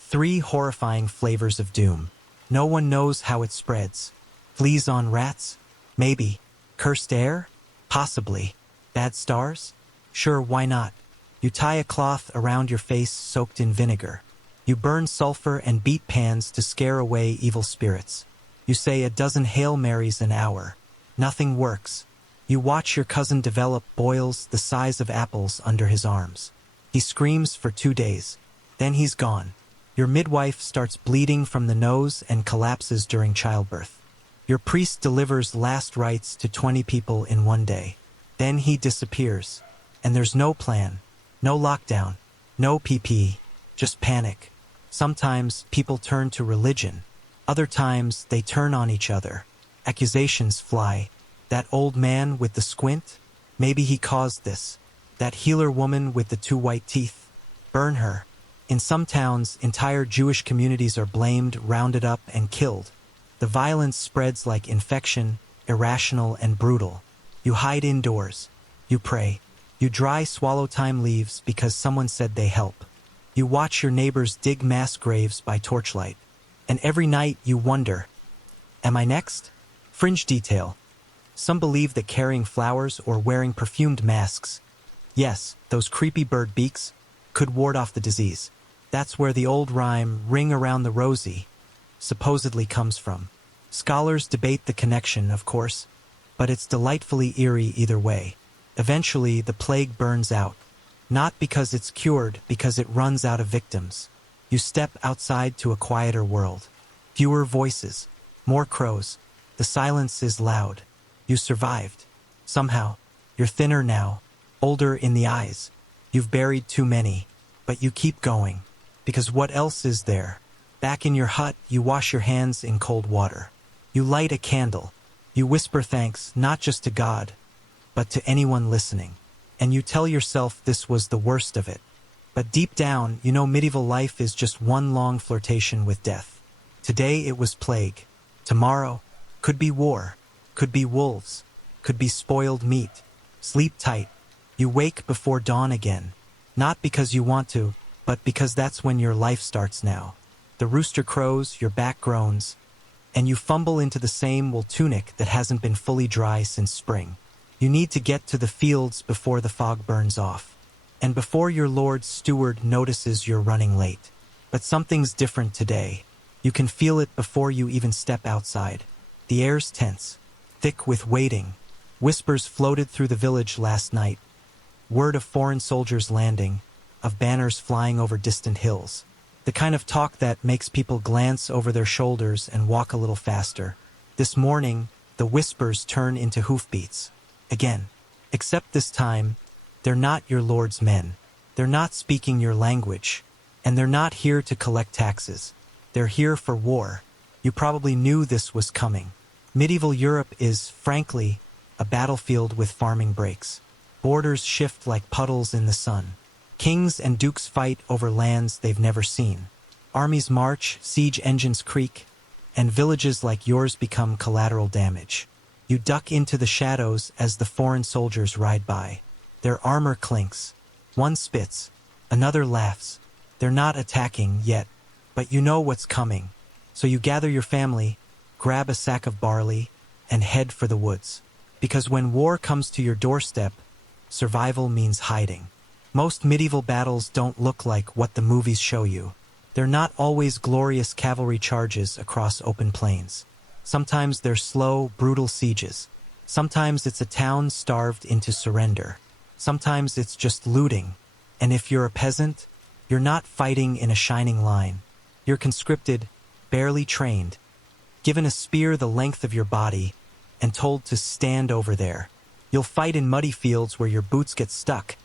3 horrifying flavors of doom. No one knows how it spreads. Fleas on rats? Maybe. Cursed air? Possibly. Bad stars? Sure, why not? You tie a cloth around your face soaked in vinegar. You burn sulfur and beat pans to scare away evil spirits. You say a dozen Hail Marys an hour. Nothing works. You watch your cousin develop boils the size of apples under his arms. He screams for 2 days. Then he's gone. Your midwife starts bleeding from the nose and collapses during childbirth. Your priest delivers last rites to 20 people in 1 day. Then he disappears. And there's no plan, no lockdown, no PP, just panic. Sometimes people turn to religion. Other times they turn on each other. Accusations fly. That old man with the squint? Maybe he caused this. That healer woman with the 2 white teeth? Burn her. In some towns, entire Jewish communities are blamed, rounded up, and killed. The violence spreads like infection, irrational and brutal. You hide indoors. You pray. You dry swallow thyme leaves because someone said they help. You watch your neighbors dig mass graves by torchlight. And every night you wonder, am I next? Fringe detail. Some believe that carrying flowers or wearing perfumed masks, yes, those creepy bird beaks, could ward off the disease. That's where the old rhyme, "ring around the rosy," supposedly comes from. Scholars debate the connection, of course, but it's delightfully eerie either way. Eventually, the plague burns out. Not because it's cured, because it runs out of victims. You step outside to a quieter world. Fewer voices, more crows. The silence is loud. You survived. Somehow. You're thinner now, older in the eyes. You've buried too many, but you keep going. Because what else is there? Back in your hut, you wash your hands in cold water. You light a candle. You whisper thanks, not just to God, but to anyone listening. And you tell yourself this was the worst of it. But deep down, you know medieval life is just one long flirtation with death. Today it was plague. Tomorrow could be war, could be wolves, could be spoiled meat. Sleep tight. You wake before dawn again. Not because you want to, but because that's when your life starts now. The rooster crows, your back groans, and you fumble into the same wool tunic that hasn't been fully dry since spring. You need to get to the fields before the fog burns off, and before your Lord Steward notices you're running late. But something's different today. You can feel it before you even step outside. The air's tense, thick with waiting. Whispers floated through the village last night. Word of foreign soldiers landing, of banners flying over distant hills. The kind of talk that makes people glance over their shoulders and walk a little faster. This morning, the whispers turn into hoofbeats. Again. Except this time, they're not your Lord's men. They're not speaking your language. And they're not here to collect taxes. They're here for war. You probably knew this was coming. Medieval Europe is, frankly, a battlefield with farming breaks. Borders shift like puddles in the sun. Kings and dukes fight over lands they've never seen. Armies march, siege engines creak, and villages like yours become collateral damage. You duck into the shadows as the foreign soldiers ride by. Their armor clinks. One spits. Another laughs. They're not attacking yet. but you know what's coming. So you gather your family, grab a sack of barley, and head for the woods. Because when war comes to your doorstep, survival means hiding. Most medieval battles don't look like what the movies show you. They're not always glorious cavalry charges across open plains. Sometimes they're slow, brutal sieges. Sometimes it's a town starved into surrender. Sometimes it's just looting. And if you're a peasant, you're not fighting in a shining line. You're conscripted, barely trained, given a spear the length of your body, and told to stand over there. You'll fight in muddy fields where your boots get stuck,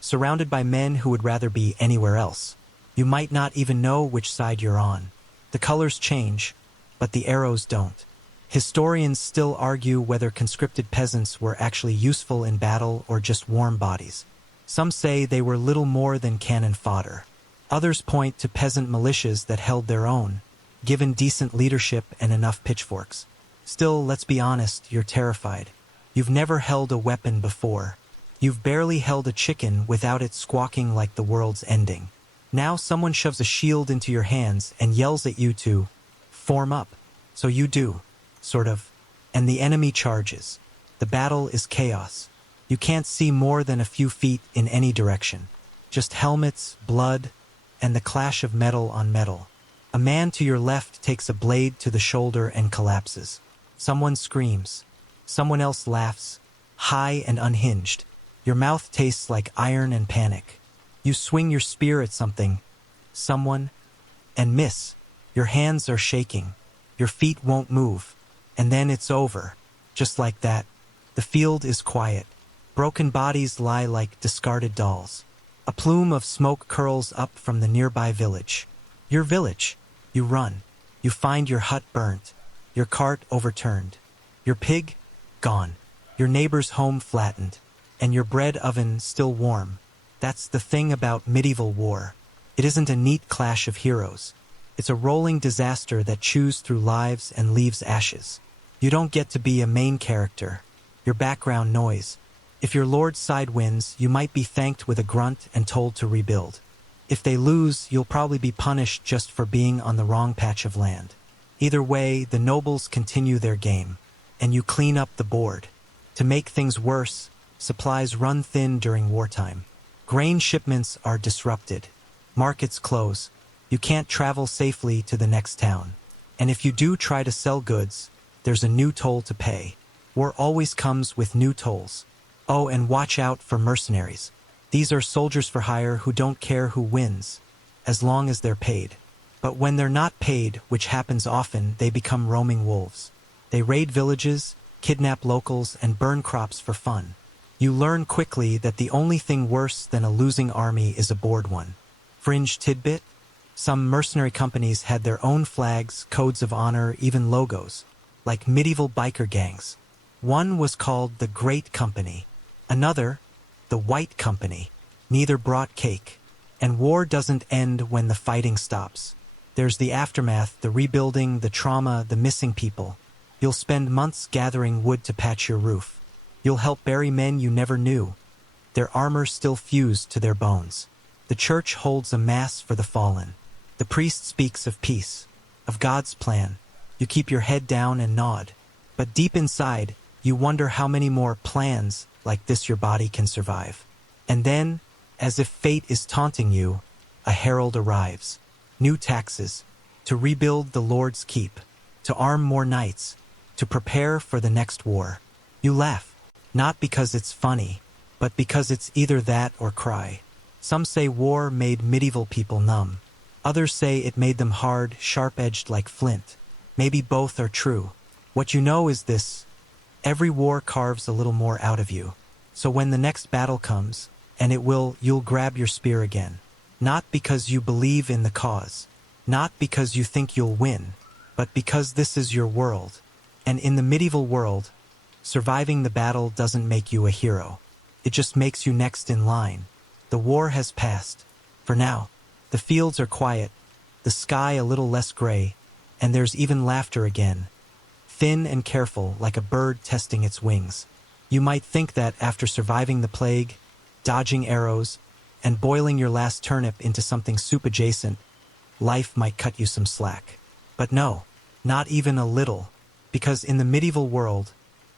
surrounded by men who would rather be anywhere else. You might not even know which side you're on. The colors change, but the arrows don't. Historians still argue whether conscripted peasants were actually useful in battle or just warm bodies. Some say they were little more than cannon fodder. Others point to peasant militias that held their own, given decent leadership and enough pitchforks. Still, let's be honest, you're terrified. You've never held a weapon before. You've barely held a chicken without it squawking like the world's ending. Now someone shoves a shield into your hands and yells at you to form up. So you do, sort of. And the enemy charges. The battle is chaos. You can't see more than a few feet in any direction. Just helmets, blood, and the clash of metal on metal. A man to your left takes a blade to the shoulder and collapses. Someone screams. Someone else laughs, high and unhinged. Your mouth tastes like iron and panic. You swing your spear at something, someone, and miss. Your hands are shaking. Your feet won't move. And then it's over. Just like that. The field is quiet. Broken bodies lie like discarded dolls. A plume of smoke curls up from the nearby village. Your village. You run. You find your hut burnt. Your cart overturned. Your pig, gone. Your neighbor's home flattened. And your bread oven still warm. That's the thing about medieval war. It isn't a neat clash of heroes. It's a rolling disaster that chews through lives and leaves ashes. You don't get to be a main character. You're background noise. If your lord's side wins, you might be thanked with a grunt and told to rebuild. If they lose, you'll probably be punished just for being on the wrong patch of land. Either way, the nobles continue their game, and you clean up the board. To make things worse, supplies run thin during wartime. Grain shipments are disrupted. Markets close. You can't travel safely to the next town. And if you do try to sell goods, there's a new toll to pay. War always comes with new tolls. Oh, and watch out for mercenaries. These are soldiers for hire who don't care who wins, as long as they're paid. But when they're not paid, which happens often, they become roaming wolves. They raid villages, kidnap locals, and burn crops for fun. You learn quickly that the only thing worse than a losing army is a bored one. Fringe tidbit? Some mercenary companies had their own flags, codes of honor, even logos, like medieval biker gangs. One was called the Great Company. Another, the White Company. Neither brought cake. And war doesn't end when the fighting stops. There's the aftermath, the rebuilding, the trauma, the missing people. You'll spend months gathering wood to patch your roof. You'll help bury men you never knew, their armor still fused to their bones. The church holds a mass for the fallen. The priest speaks of peace, of God's plan. You keep your head down and nod. But deep inside, you wonder how many more plans like this your body can survive. And then, as if fate is taunting you, a herald arrives. New taxes, to rebuild the Lord's keep, to arm more knights, to prepare for the next war. You laugh, not because it's funny, but because it's either that or cry. Some say war made medieval people numb. Others say it made them hard, sharp-edged like flint. Maybe both are true. What you know is this: every war carves a little more out of you. So when the next battle comes, and it will, you'll grab your spear again. Not because you believe in the cause, not because you think you'll win, but because this is your world. And in the medieval world, surviving the battle doesn't make you a hero. It just makes you next in line. The war has passed. For now, the fields are quiet, the sky a little less gray, and there's even laughter again. Thin and careful, like a bird testing its wings. You might think that after surviving the plague, dodging arrows, and boiling your last turnip into something soup adjacent, life might cut you some slack. But no, not even a little, because in the medieval world,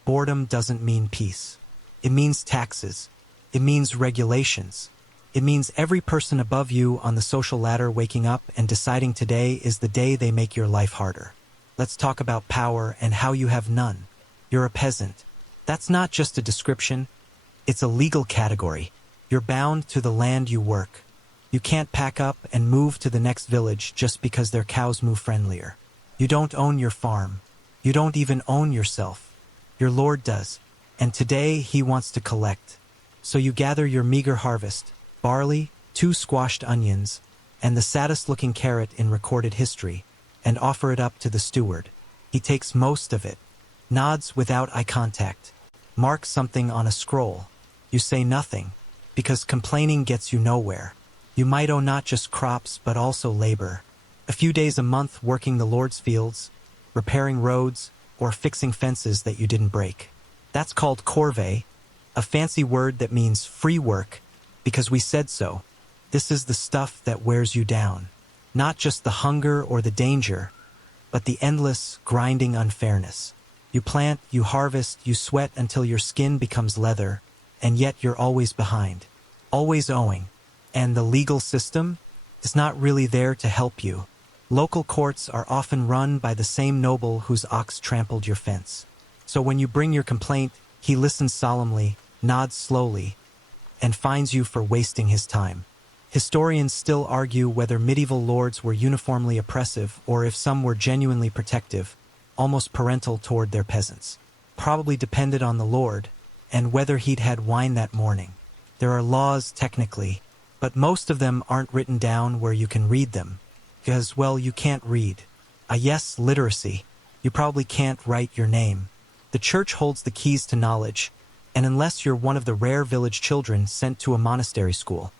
boredom doesn't mean peace. It means taxes. It means regulations. It means every person above you on the social ladder waking up and deciding today is the day they make your life harder. Let's talk about power and how you have none. You're a peasant. That's not just a description. It's a legal category. You're bound to the land you work. You can't pack up and move to the next village just because their cows move friendlier. You don't own your farm. You don't even own yourself. Your Lord does. And today he wants to collect. So you gather your meager harvest, barley, 2 squashed onions, and the saddest-looking carrot in recorded history, and offer it up to the steward. He takes most of it, nods without eye contact, marks something on a scroll. You say nothing, because complaining gets you nowhere. You might owe not just crops but also labor. A few days a month working the Lord's fields, repairing roads, or fixing fences that you didn't break. That's called corvée, a fancy word that means free work, because we said so. This is the stuff that wears you down. Not just the hunger or the danger, but the endless, grinding unfairness. You plant, you harvest, you sweat until your skin becomes leather, and yet you're always behind, always owing. And the legal system is not really there to help you. Local courts are often run by the same noble whose ox trampled your fence. So when you bring your complaint, he listens solemnly, nods slowly, and fines you for wasting his time. Historians still argue whether medieval lords were uniformly oppressive or if some were genuinely protective, almost parental toward their peasants. Probably depended on the lord, and whether he'd had wine that morning. There are laws technically, but most of them aren't written down where you can read them. Because, well, you can't read. Yes, literacy. You probably can't write your name. The church holds the keys to knowledge, and unless you're one of the rare village children sent to a monastery school,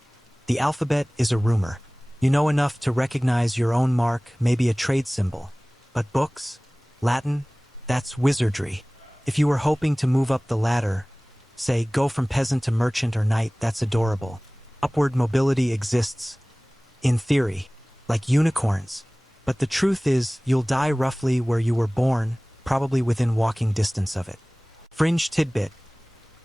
the alphabet is a rumor. You know enough to recognize your own mark, maybe a trade symbol. But books? Latin? That's wizardry. If you were hoping to move up the ladder, say, go from peasant to merchant or knight, that's adorable. Upward mobility exists, in theory, like unicorns. But the truth is, you'll die roughly where you were born, probably within walking distance of it. Fringe tidbit.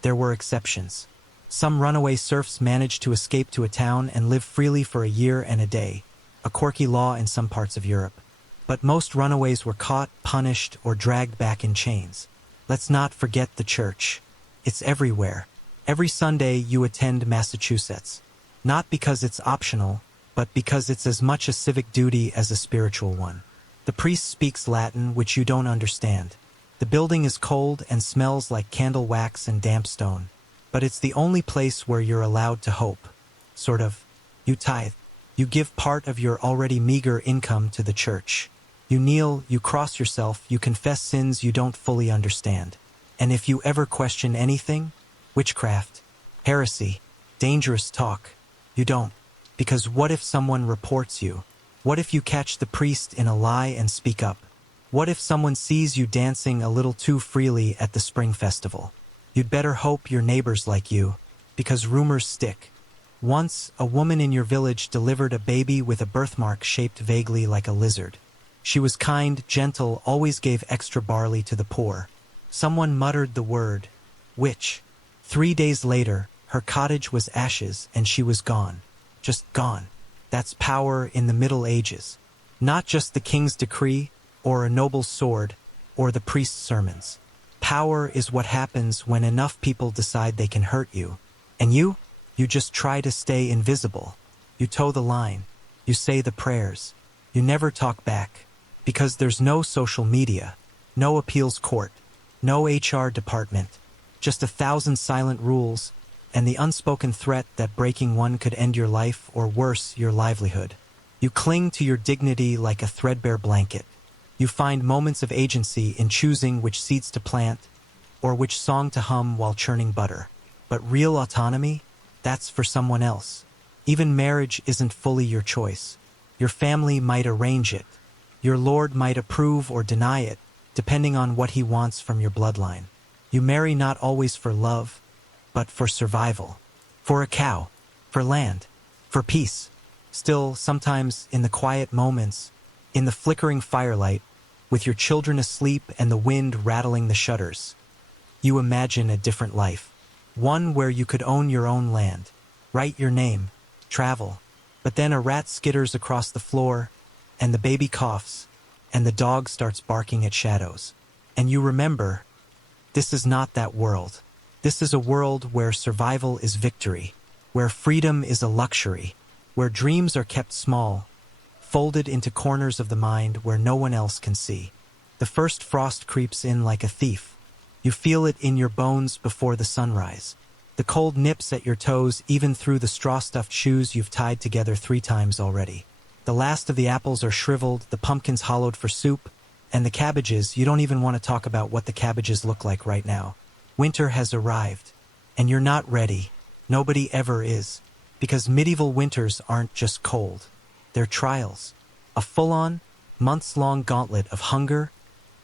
There were exceptions. Some runaway serfs managed to escape to a town and live freely for a year and a day, a quirky law in some parts of Europe. But most runaways were caught, punished, or dragged back in chains. Let's not forget the church. It's everywhere. Every Sunday you attend Massachusetts. Not because it's optional, but because it's as much a civic duty as a spiritual one. The priest speaks Latin, which you don't understand. The building is cold and smells like candle wax and damp stone. But it's the only place where you're allowed to hope. Sort of. You tithe. You give part of your already meager income to the church. You kneel, you cross yourself, you confess sins you don't fully understand. And if you ever question anything, witchcraft, heresy, dangerous talk, you don't. Because what if someone reports you? What if you catch the priest in a lie and speak up? What if someone sees you dancing a little too freely at the spring festival? You'd better hope your neighbors like you, because rumors stick. Once, a woman in your village delivered a baby with a birthmark shaped vaguely like a lizard. She was kind, gentle, always gave extra barley to the poor. Someone muttered the word, witch. 3 days later, her cottage was ashes and she was gone. Just gone. That's power in the Middle Ages. Not just the king's decree, or a noble's sword, or the priest's sermons. Power is what happens when enough people decide they can hurt you. And you just try to stay invisible. You toe the line. You say the prayers. You never talk back. Because there's no social media, no appeals court, no HR department, just 1,000 silent rules, and the unspoken threat that breaking one could end your life or worse, your livelihood. You cling to your dignity like a threadbare blanket. You find moments of agency in choosing which seeds to plant or which song to hum while churning butter. But real autonomy? That's for someone else. Even marriage isn't fully your choice. Your family might arrange it. Your lord might approve or deny it, depending on what he wants from your bloodline. You marry not always for love, but for survival. For a cow. For land. For peace. Still, sometimes in the quiet moments, in the flickering firelight, with your children asleep and the wind rattling the shutters, you imagine a different life. One where you could own your own land, write your name, travel. But then a rat skitters across the floor, and the baby coughs, and the dog starts barking at shadows. And you remember, this is not that world. This is a world where survival is victory, where freedom is a luxury, where dreams are kept small, folded into corners of the mind where no one else can see. The first frost creeps in like a thief. You feel it in your bones before the sunrise. The cold nips at your toes even through the straw-stuffed shoes you've tied together 3 times already. The last of the apples are shriveled, the pumpkins hollowed for soup, and the cabbages, you don't even want to talk about what the cabbages look like right now. Winter has arrived, and you're not ready. Nobody ever is, because medieval winters aren't just cold. They're trials, a full-on, months-long gauntlet of hunger,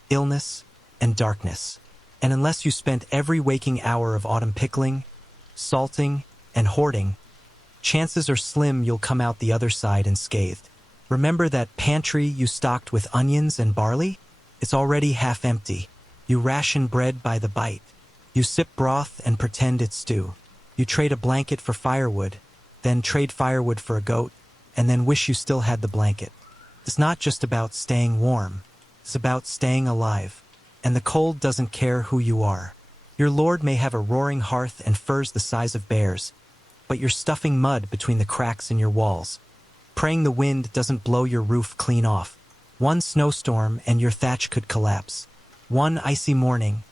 illness, and darkness. And unless you spent every waking hour of autumn pickling, salting, and hoarding, chances are slim you'll come out the other side unscathed. Remember that pantry you stocked with onions and barley? It's already half empty. You ration bread by the bite. You sip broth and pretend it's stew. You trade a blanket for firewood, then trade firewood for a goat, and then wish you still had the blanket. It's not just about staying warm. It's about staying alive. And the cold doesn't care who you are. Your lord may have a roaring hearth and furs the size of bears, but you're stuffing mud between the cracks in your walls, praying the wind doesn't blow your roof clean off. One snowstorm and your thatch could collapse. One icy morning,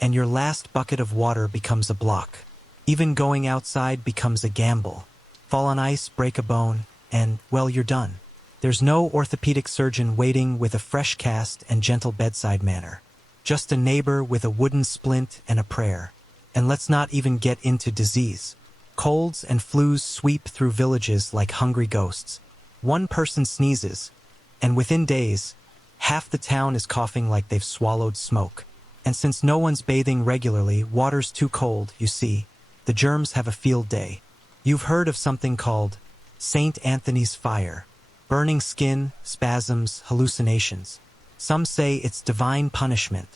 and your last bucket of water becomes a block. Even going outside becomes a gamble. Fall on ice, break a bone, and, well, you're done. There's no orthopedic surgeon waiting with a fresh cast and gentle bedside manner. Just a neighbor with a wooden splint and a prayer. And let's not even get into disease. Colds and flus sweep through villages like hungry ghosts. One person sneezes, and within days, half the town is coughing like they've swallowed smoke. And since no one's bathing regularly, water's too cold, you see, the germs have a field day. You've heard of something called St. Anthony's fire. Burning skin, spasms, hallucinations. Some say it's divine punishment.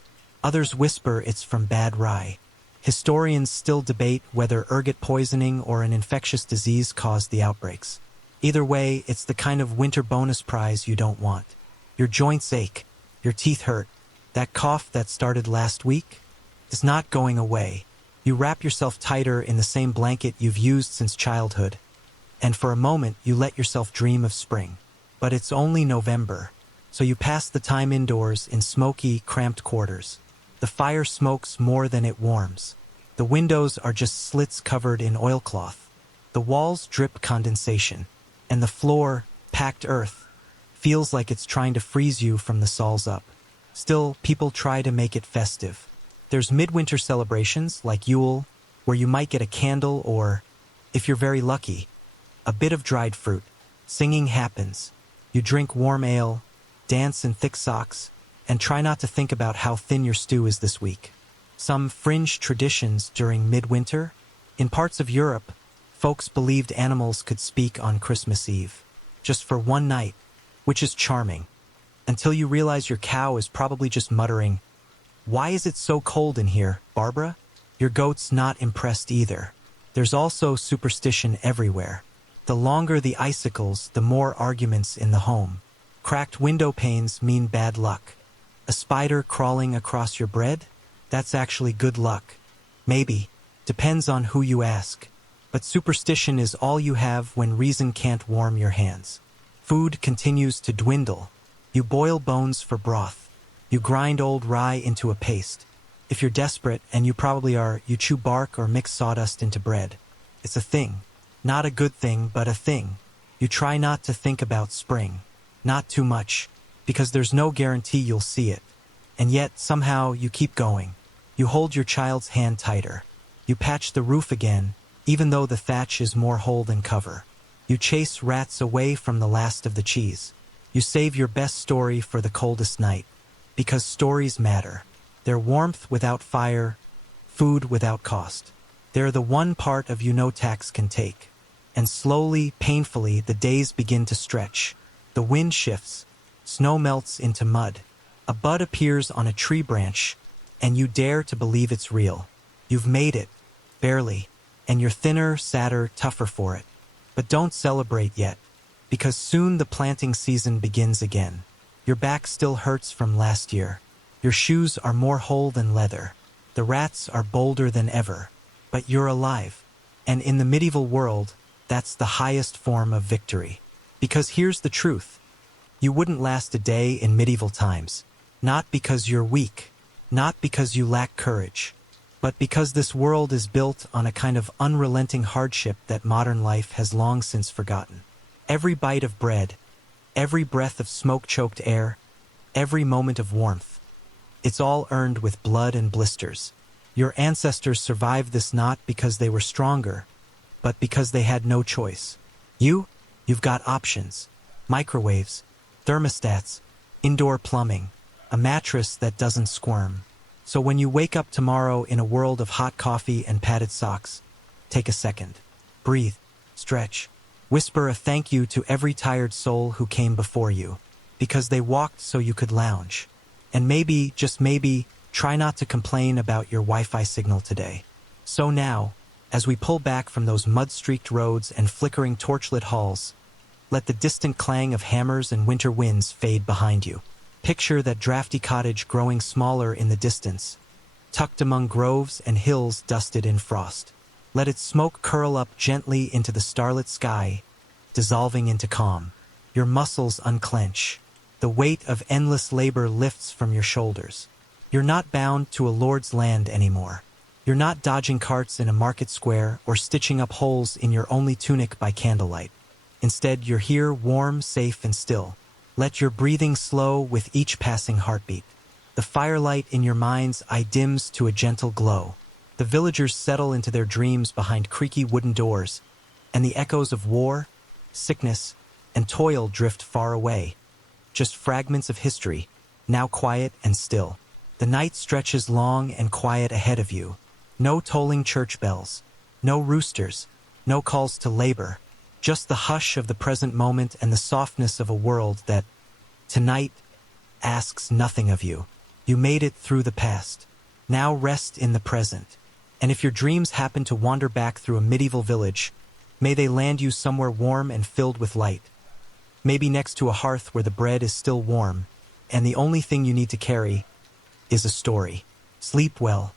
Others whisper it's from bad rye. Historians still debate whether ergot poisoning or an infectious disease caused the outbreaks. Either way, it's the kind of winter bonus prize you don't want. Your joints ache. Your teeth hurt. That cough that started last week is not going away. You wrap yourself tighter in the same blanket you've used since childhood. And for a moment, you let yourself dream of spring. But it's only November, so you pass the time indoors in smoky, cramped quarters. The fire smokes more than it warms. The windows are just slits covered in oilcloth. The walls drip condensation. And the floor, packed earth, feels like it's trying to freeze you from the soles up. Still, people try to make it festive. There's midwinter celebrations, like Yule, where you might get a candle or, if you're very lucky, a bit of dried fruit. Singing happens. You drink warm ale, dance in thick socks, and try not to think about how thin your stew is this week. Some fringe traditions during midwinter. In parts of Europe, folks believed animals could speak on Christmas Eve, just for one night, which is charming, until you realize your cow is probably just muttering, "Why is it so cold in here, Barbara?" Your goat's not impressed either. There's also superstition everywhere. The longer the icicles, the more arguments in the home. Cracked window panes mean bad luck. A spider crawling across your bread? That's actually good luck. Maybe. Depends on who you ask. But superstition is all you have when reason can't warm your hands. Food continues to dwindle. You boil bones for broth. You grind old rye into a paste. If you're desperate, and you probably are, you chew bark or mix sawdust into bread. It's a thing. Not a good thing, but a thing. You try not to think about spring. Not too much, because there's no guarantee you'll see it. And yet, somehow, you keep going. You hold your child's hand tighter. You patch the roof again, even though the thatch is more hole than cover. You chase rats away from the last of the cheese. You save your best story for the coldest night. Because stories matter. They're warmth without fire, food without cost. They're the one part of you no tax can take. And slowly, painfully, the days begin to stretch. The wind shifts, snow melts into mud. A bud appears on a tree branch, and you dare to believe it's real. You've made it, barely, and you're thinner, sadder, tougher for it. But don't celebrate yet, because soon the planting season begins again. Your back still hurts from last year. Your shoes are more whole than leather. The rats are bolder than ever. But you're alive. And in the medieval world, that's the highest form of victory. Because here's the truth. You wouldn't last a day in medieval times. Not because you're weak. Not because you lack courage. But because this world is built on a kind of unrelenting hardship that modern life has long since forgotten. Every bite of bread, every breath of smoke-choked air, every moment of warmth. It's all earned with blood and blisters. Your ancestors survived this not because they were stronger, but because they had no choice. You've got options. Microwaves, thermostats, indoor plumbing, a mattress that doesn't squirm. So when you wake up tomorrow in a world of hot coffee and padded socks, take a second. Breathe, stretch, whisper a thank you to every tired soul who came before you, because they walked so you could lounge. And maybe, just maybe, try not to complain about your Wi-Fi signal today. So now, as we pull back from those mud-streaked roads and flickering torchlit halls, let the distant clang of hammers and winter winds fade behind you. Picture that drafty cottage growing smaller in the distance, tucked among groves and hills dusted in frost. Let its smoke curl up gently into the starlit sky, dissolving into calm. Your muscles unclench. The weight of endless labor lifts from your shoulders. You're not bound to a lord's land anymore. You're not dodging carts in a market square or stitching up holes in your only tunic by candlelight. Instead, you're here warm, safe, and still. Let your breathing slow with each passing heartbeat. The firelight in your mind's eye dims to a gentle glow. The villagers settle into their dreams behind creaky wooden doors, and the echoes of war, sickness, and toil drift far away. Just fragments of history, now quiet and still. The night stretches long and quiet ahead of you. No tolling church bells, no roosters, no calls to labor. Just the hush of the present moment and the softness of a world that, tonight, asks nothing of you. You made it through the past. Now rest in the present. And if your dreams happen to wander back through a medieval village, may they land you somewhere warm and filled with light. Maybe next to a hearth where the bread is still warm, and the only thing you need to carry is a story. Sleep well,